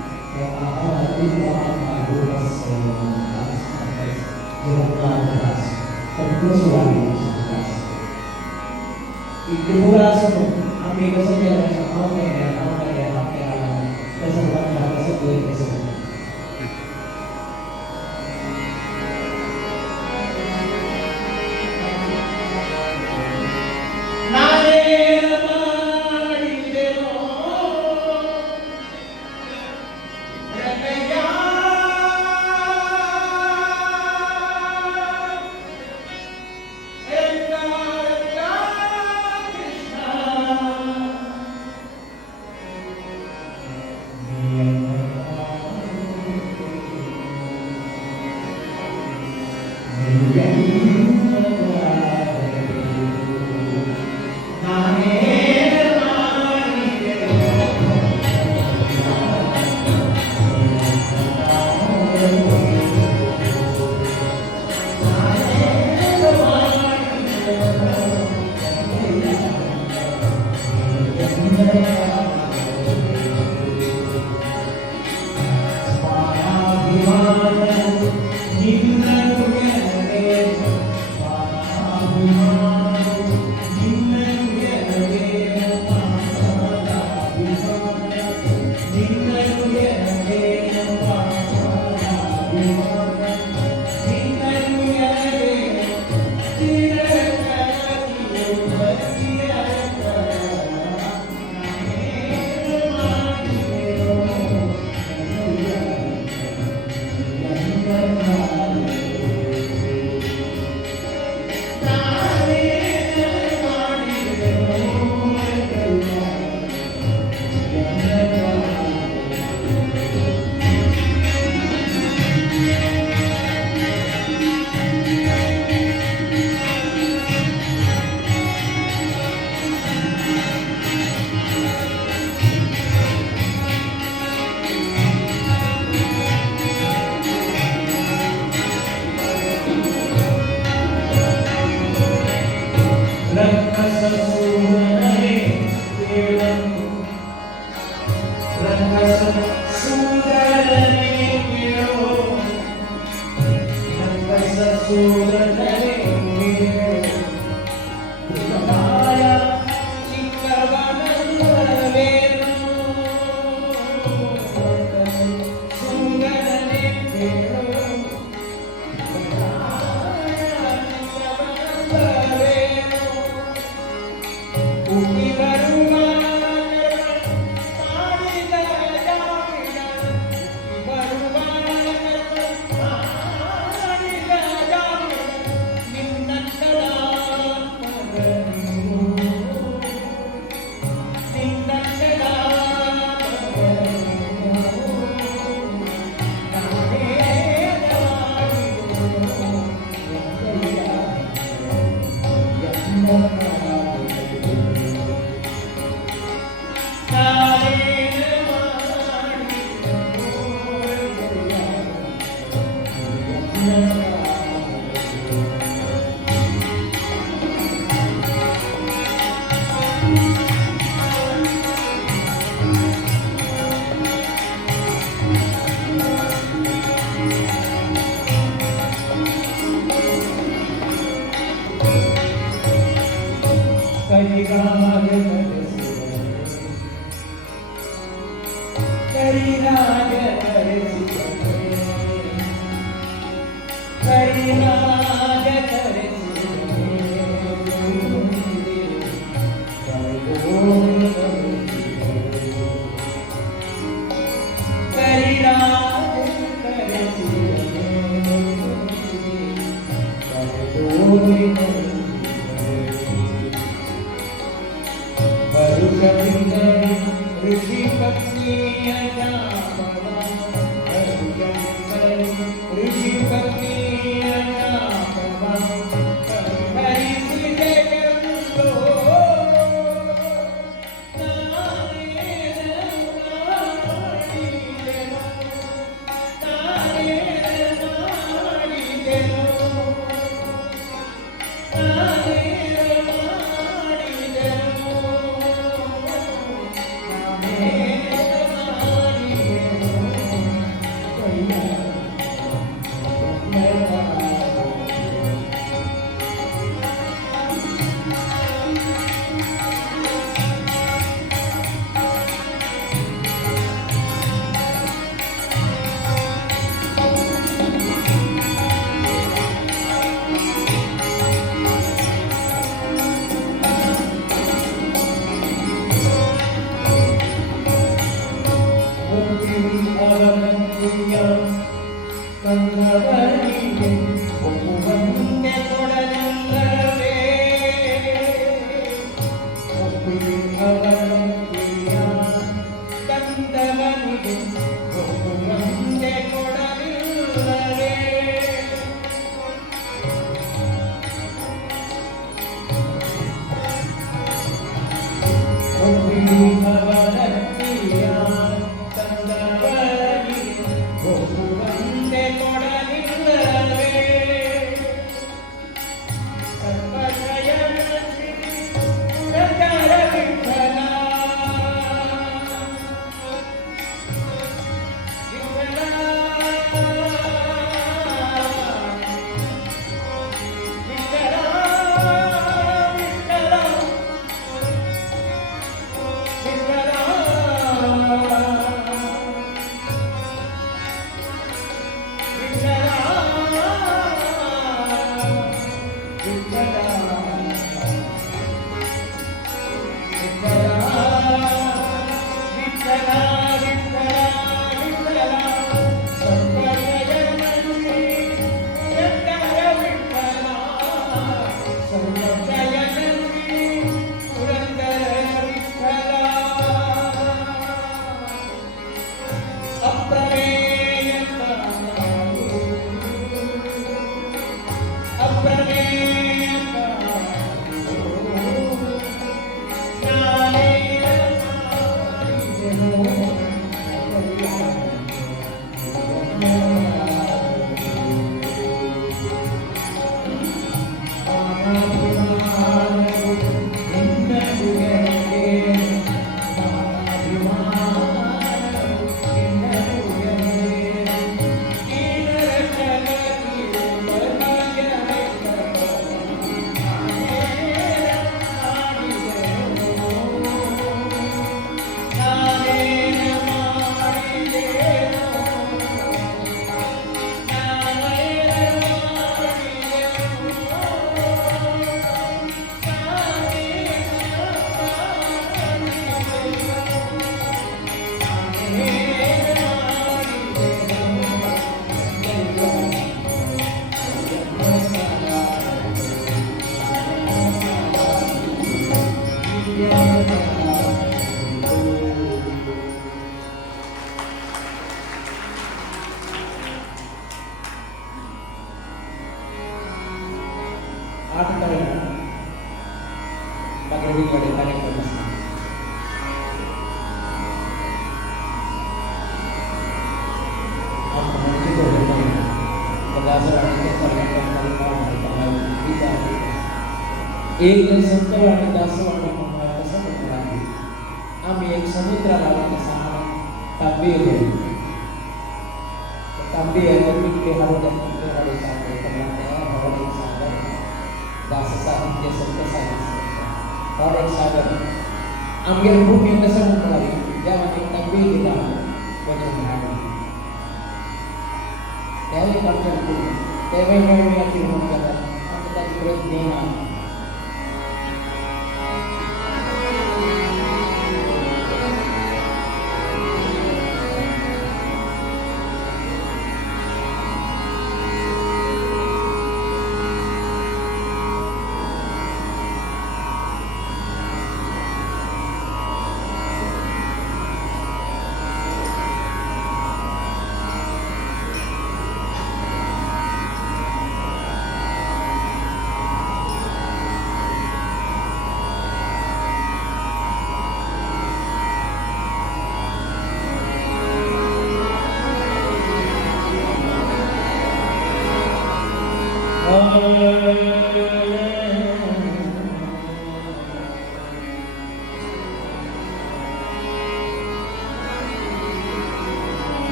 वेगवेगळे कार्यक्रम असतात. एक संत आणि दासवाणी कसं म्हणतात आम्ही एक समुद्राला कसा तांबे तांबे ते हरवले दास साहित्य संत साहित्य और एक सागर आमगे भूमी कसं म्हणतात जेव्हा एक तांबे दिला वचन त्यावेळी करतो त्यावेळी याची म्हणतात आता परत देणार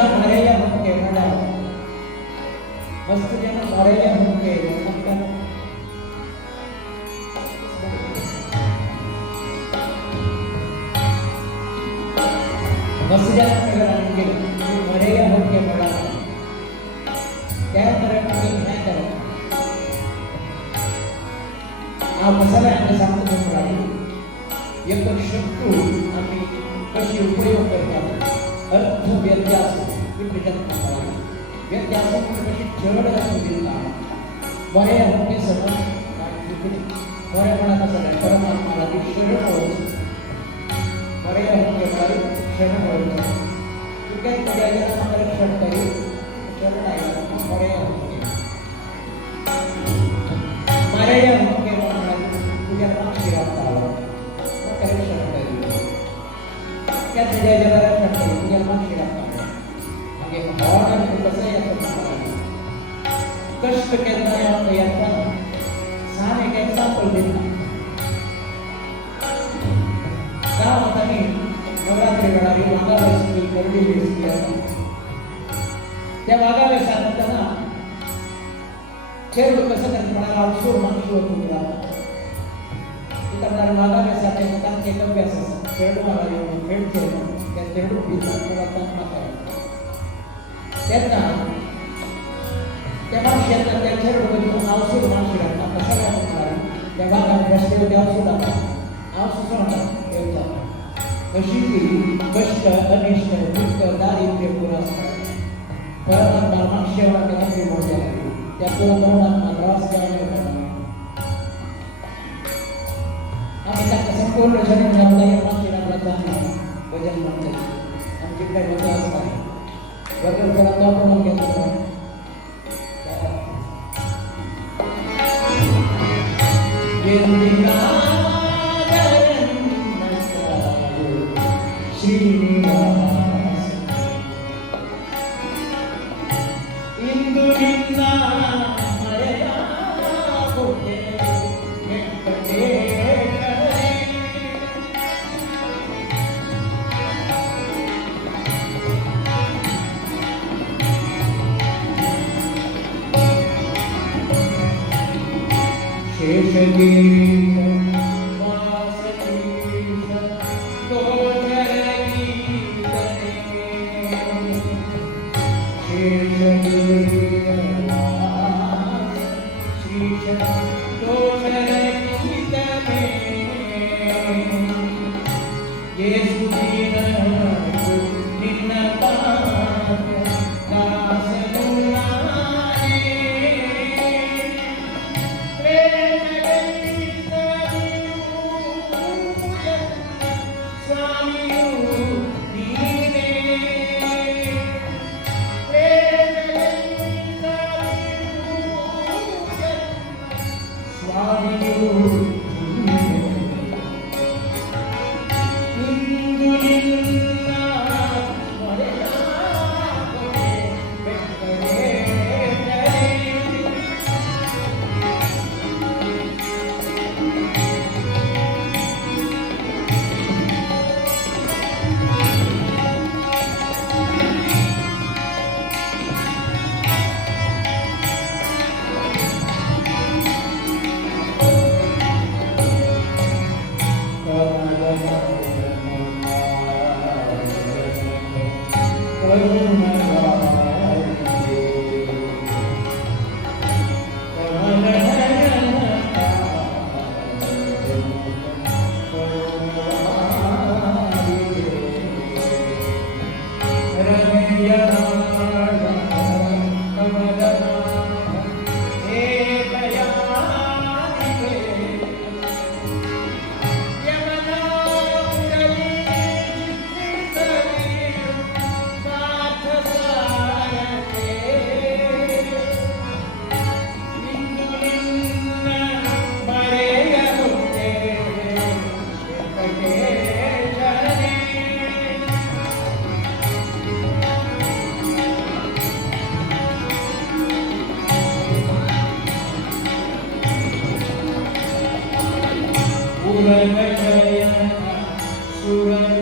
ಜನ ಮರೆಯ ಹೊಕ್ಕೆ ನೋಡ ಮಸ್ತ್ ಜನ ಮರೆಯ ಹೊಕ್ಕೆ मस्त जन नगरांगे मरेया होके बड़ा क्या तरह की क्या करो आप मसाला अंग सांगतो तुम्हाला एक शब्द आम्ही कशी उपयोग करतो अर्थ व्यत्यास विपरीत करतो व्यत्यास म्हणजे कशी जड असते मरेया होके समज मरेपणा कसं आहे परमात्माला ती शरण होत मरेया होके बड़ा शरण होत तुझ्या त्याला हमारे शरण करी शरण आएगा मरेया होके मरेया होके तुझ्या पाशी राहता मग करे शरण करी क्या तुझ्या जगाला शरण करी तुझ्या पाशी राहता मागे भावना कसं याचं कष्ट केला याचा छान एक एक्झाम्पल देतो गावात नवरात्री वेळावी वाघावेस गर्दी दिसली त्या वाघावेसांना खेळ कसं करत मला अवसर मागशी होतो तुला तिथं मला वाघावेसाठी त्यांचे कव्य असं खेळ मला येऊन खेळते त्या खेळू पितात किंवा त्यांना त्यांना त्या मागशी त्या खेळ अवसर मागशी राहतात कसं काय त्या वाघाने रस्त्यावर अवसर लागतात अवसर म्हणतात कशी कष्ट अनिष्ट दुःख दारिद्र्य पुरस्कार परमात्मा मागशेवा कधी मोठ्या त्या परमात्मा त्रास करणे आम्ही त्या संपूर्ण शरीर आपला या मागशेला चांगला वजन म्हणतो आमची काही मजा असतात वजन करत आपण घेतो Surya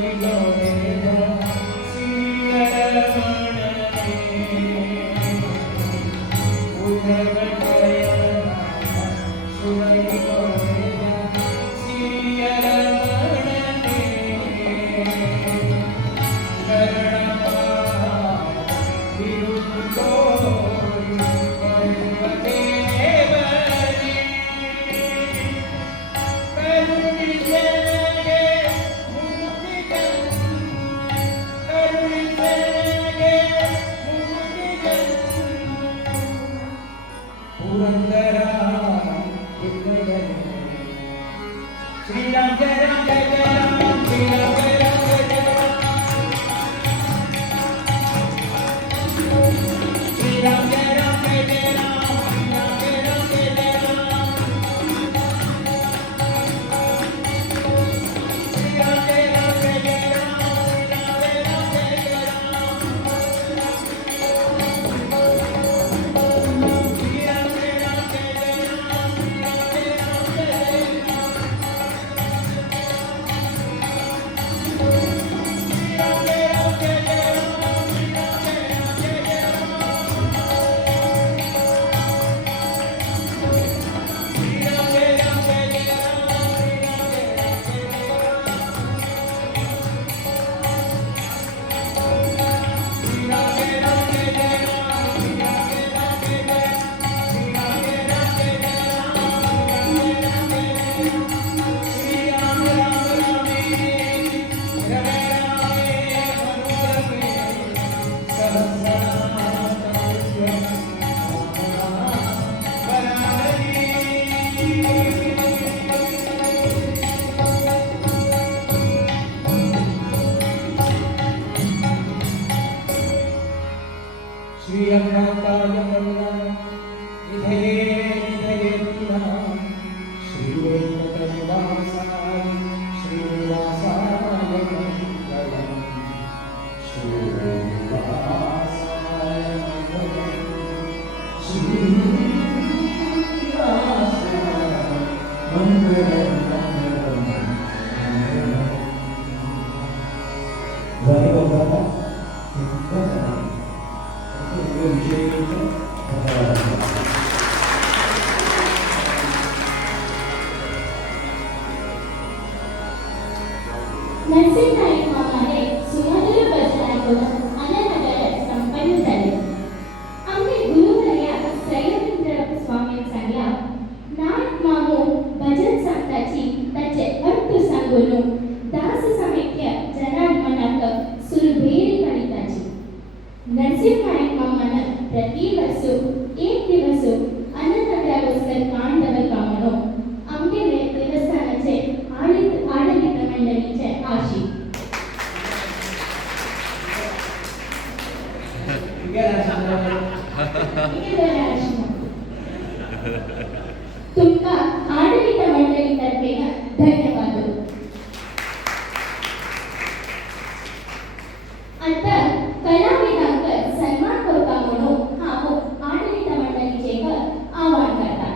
श्रीराम जय राम जय जय राम श्रीराम जय राम जय जय राम श्रीराम जय राम जय जय राम श्रीराम जय राम जय जय राम श्रीराम जय राम जय जय राम श्रीराम जय राम जय जय राम श्रीराम जय राम जय जय राम श्रीराम जय राम जय जय श्री अनंताय करुणा निधये निधये तुला श्री वेंकटनिवासाय श्रीनिवासाय मंगलम् श्रीनिवासाय मंगलम् श्रीनिवासाय मंगलम् नरसिंहनाईक मामाने सुमधुर भजनातून अननगत संपन्न झाले. आमचे गुरुवर्या सैयदेंद्र स्वामींच्या नाथ मामू भजन सांगताची ताचे अर्थ सांगून दास साहित्य जनान मनाक सुरभेरी काढिताची. नरसिंहनाईक मामान प्रति वर्ष एक दिवस अननगरा वस्कर कांडवका म्हणून आमगेले देवस्थानाचे आडಳಿತ मंडळीचे आशी. तुमका आडಳಿತ मंडळीतर्फे धन्यवाद. आता कलाविदांक सन्मान करता म्हणून हांव आडಳಿತ मंडळीचे आवाहन करता.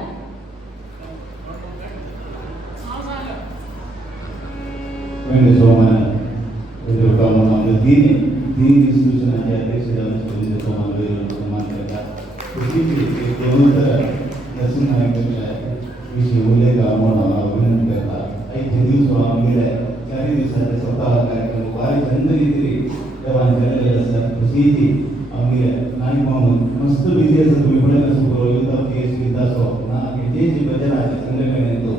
Quindi insomma, vedo che un magazzini di istituzionali adesso da spese come vedo come manca. Così che comunque nessuno ha più विषय बोले का मोना अभिनंदन करता आई जदीव स्वामीले चारी दिवसाचे स्वतः कार्यक्रम वारी चंद्रीत्री तेव्हा केलेले असतात खुशीची आम्ही नाही म्हणून मस्त बिझी असतो तुम्ही पुढे कसं करू युद्ध केस विदा सो ना जे जी बजाराचे संघटने तो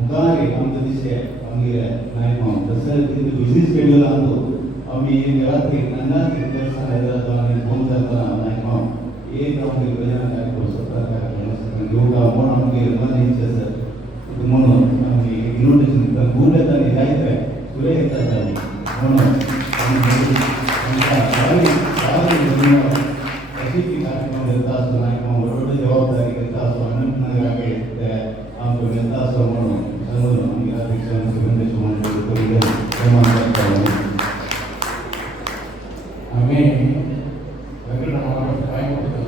मुखारे आमच्या दिशे आम्ही नाही म्हणून तसं ते बिझी शेड्यूल आणतो आम्ही रात्री नंदाची दर्शन हैदराबाद आणि फोन करता नाही म्हणून एक आम्ही बजारा कार्यक्रम स्वतः कार्यक्रम योगा म्हणून आम्ही मन इच्छा सर म्हणून आम्ही इनोव्हेशन तर बोलत आणि जायचं तुला येतात म्हणून अशी ती कार्यक्रम घेता असतो नाही किंवा बरोबर जबाबदारी घेता असतो अनंतनागाकडे आमचं घेता असतो म्हणून समोर आम्ही अध्यक्ष सुगंधेश मंडळ करून सन्मान करतो आम्ही व्यंकटरामाराव काय म्हणतो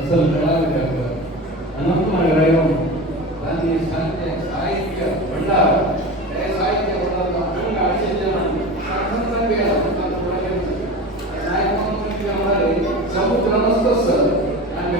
असल कलाविद अनंतनागरायो गांधी साहित्य भंडार हे साहित्य भंडार अंग असे जन शासन वेळा नायक म्हणून समुद्र नसतं सर आणि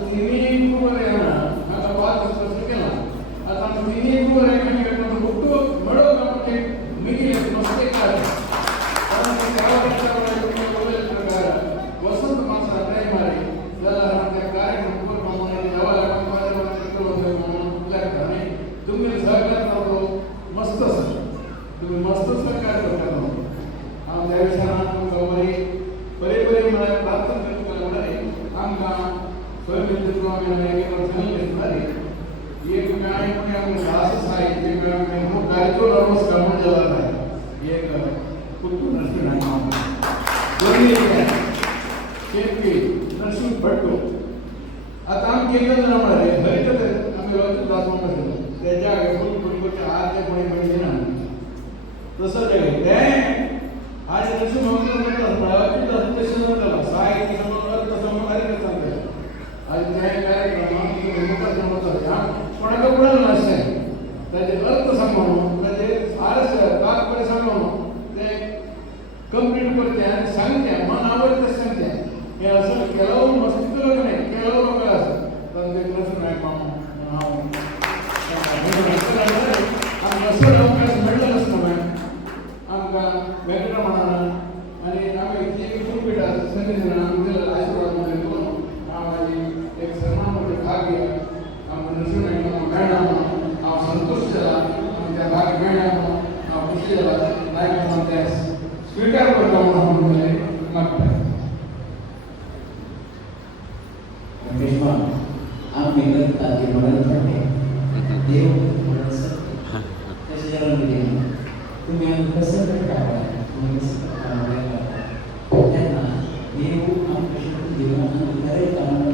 तिन्ही गुरुवर आहे ना आता 5 वर्ष केला आता तिन्ही गुरुवर आहे म्हणजे ಹುಟ್ಟು ಮಡೋ ನಮಗೆ ಮಿಗಿಲೆ ನಮಗೆ ಕಾಲ कारण त्या वर्षामध्ये बोलले प्रकार वसंत मास अध्याय मारे त्याला त्या कार्यक्रम पूर्ण मामूने देवाला कंपायर करतो म्हणून आणि तुम्ही सहकार करतो मस्त सर तुम्ही मस्त सहकार करता आणि त्या विषयाला गौरी बरे मला प्रार्थना करतो म्हणे आमका स्वयंविद्युत आम्ही एक वर्ष घेतली एक काय पण आम्ही असं साहित्य मिळाले मग गायतो नमस्कार म्हणजे झाला एक कुटुंब नसते नाही दोन्ही शेतकी नरसिंह भट्टो आता आम्ही केलं जर म्हणाले हरित आम्ही रोज क्लास म्हणतो त्याच्या फुल कुटुंबाच्या आत ते कोणी म्हणजे ना तसं ते आज नरसिंह भट्टो म्हणतात त्याला साहित्य संबंध संबंध आहे आज त्या कार्यक्रमात कोणाला कोणाला नसते त्याचे अर्थ सांगणं म्हणजे फारच तात्पर्य सांगणं ते कंप्लीट करते आणि सांगते मन आवडते सांगते हे असं केलं मस्त लोक नाही केलं लोक असं तर ते कसं नाही असं लोकांना घडलं नसतं मॅम आमका वेगळं म्हणा आणि आम्ही जे खूप संघटना आमच्या आशीर्वादमध्ये आम्हाला एक सन्मानमध्ये भाग घ्या आम्हाला नरसिंह मॅडम संतोष झाला त्या भाग मॅडम खुशी झाला नाही म्हणते स्वीकार करतो म्हणून मागतात रमेशबा आम्ही करता ते म्हणत देव म्हणत सत्य त्याच्या जन्मदिनी तुम्ही कसं करता तुम्ही कसं करता त्यांना देव आमच्या देवानं खरे कामाला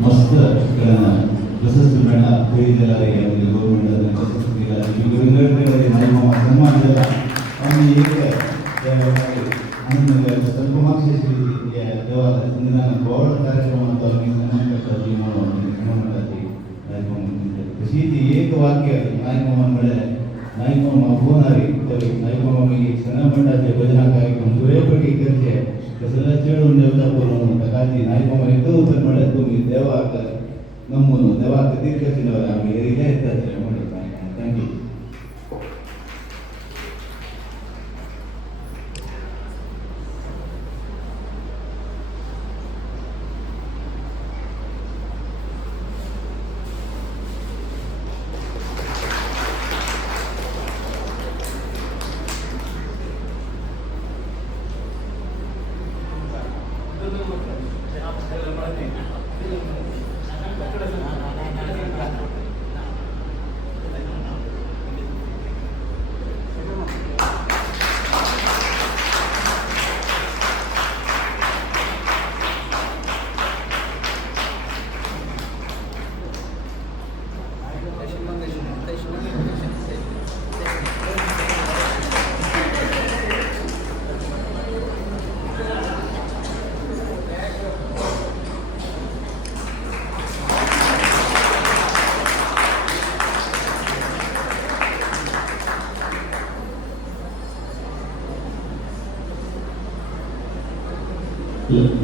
मस्त जसं स्टुडंटला खेळ दिला रे गव्हर्नमेंटाने तसंच दिला सन्मान दिला आणि एक देवाला संविधान गौरव कार्यक्रमात आम्ही सन्मान करतात तशी ती एक वाक्य नाईक मामा मिळाले नाईक मामा फोन आले तर नाईक मामा मी सणामंडळाचे भजना कार्यक्रम सूर्यपटी करते कसला चढून देवता बोलून काळजी नाईक मामा एक उत्तर म्हणत तुम्ही देवा नमून देवा कधी कशी आम्ही एरिया येतात म्हणत थँक्यू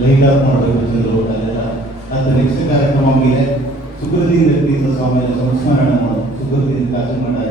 ಲೈಟ್ ಆಫ್ ಮಾಡಬೇಕು ಅಲ್ಲೆಲ್ಲ ಅದು ನೆಕ್ಸ್ಟ್ ಕಾರ್ಯಕ್ರಮ ಇದೆ ಸುಕೃತಿ ಸ್ವಾಮಿಯ ಸಂಸ್ಮರಣ ಸುಕೃತಿ ಕಾಶಿ ಮಾಡ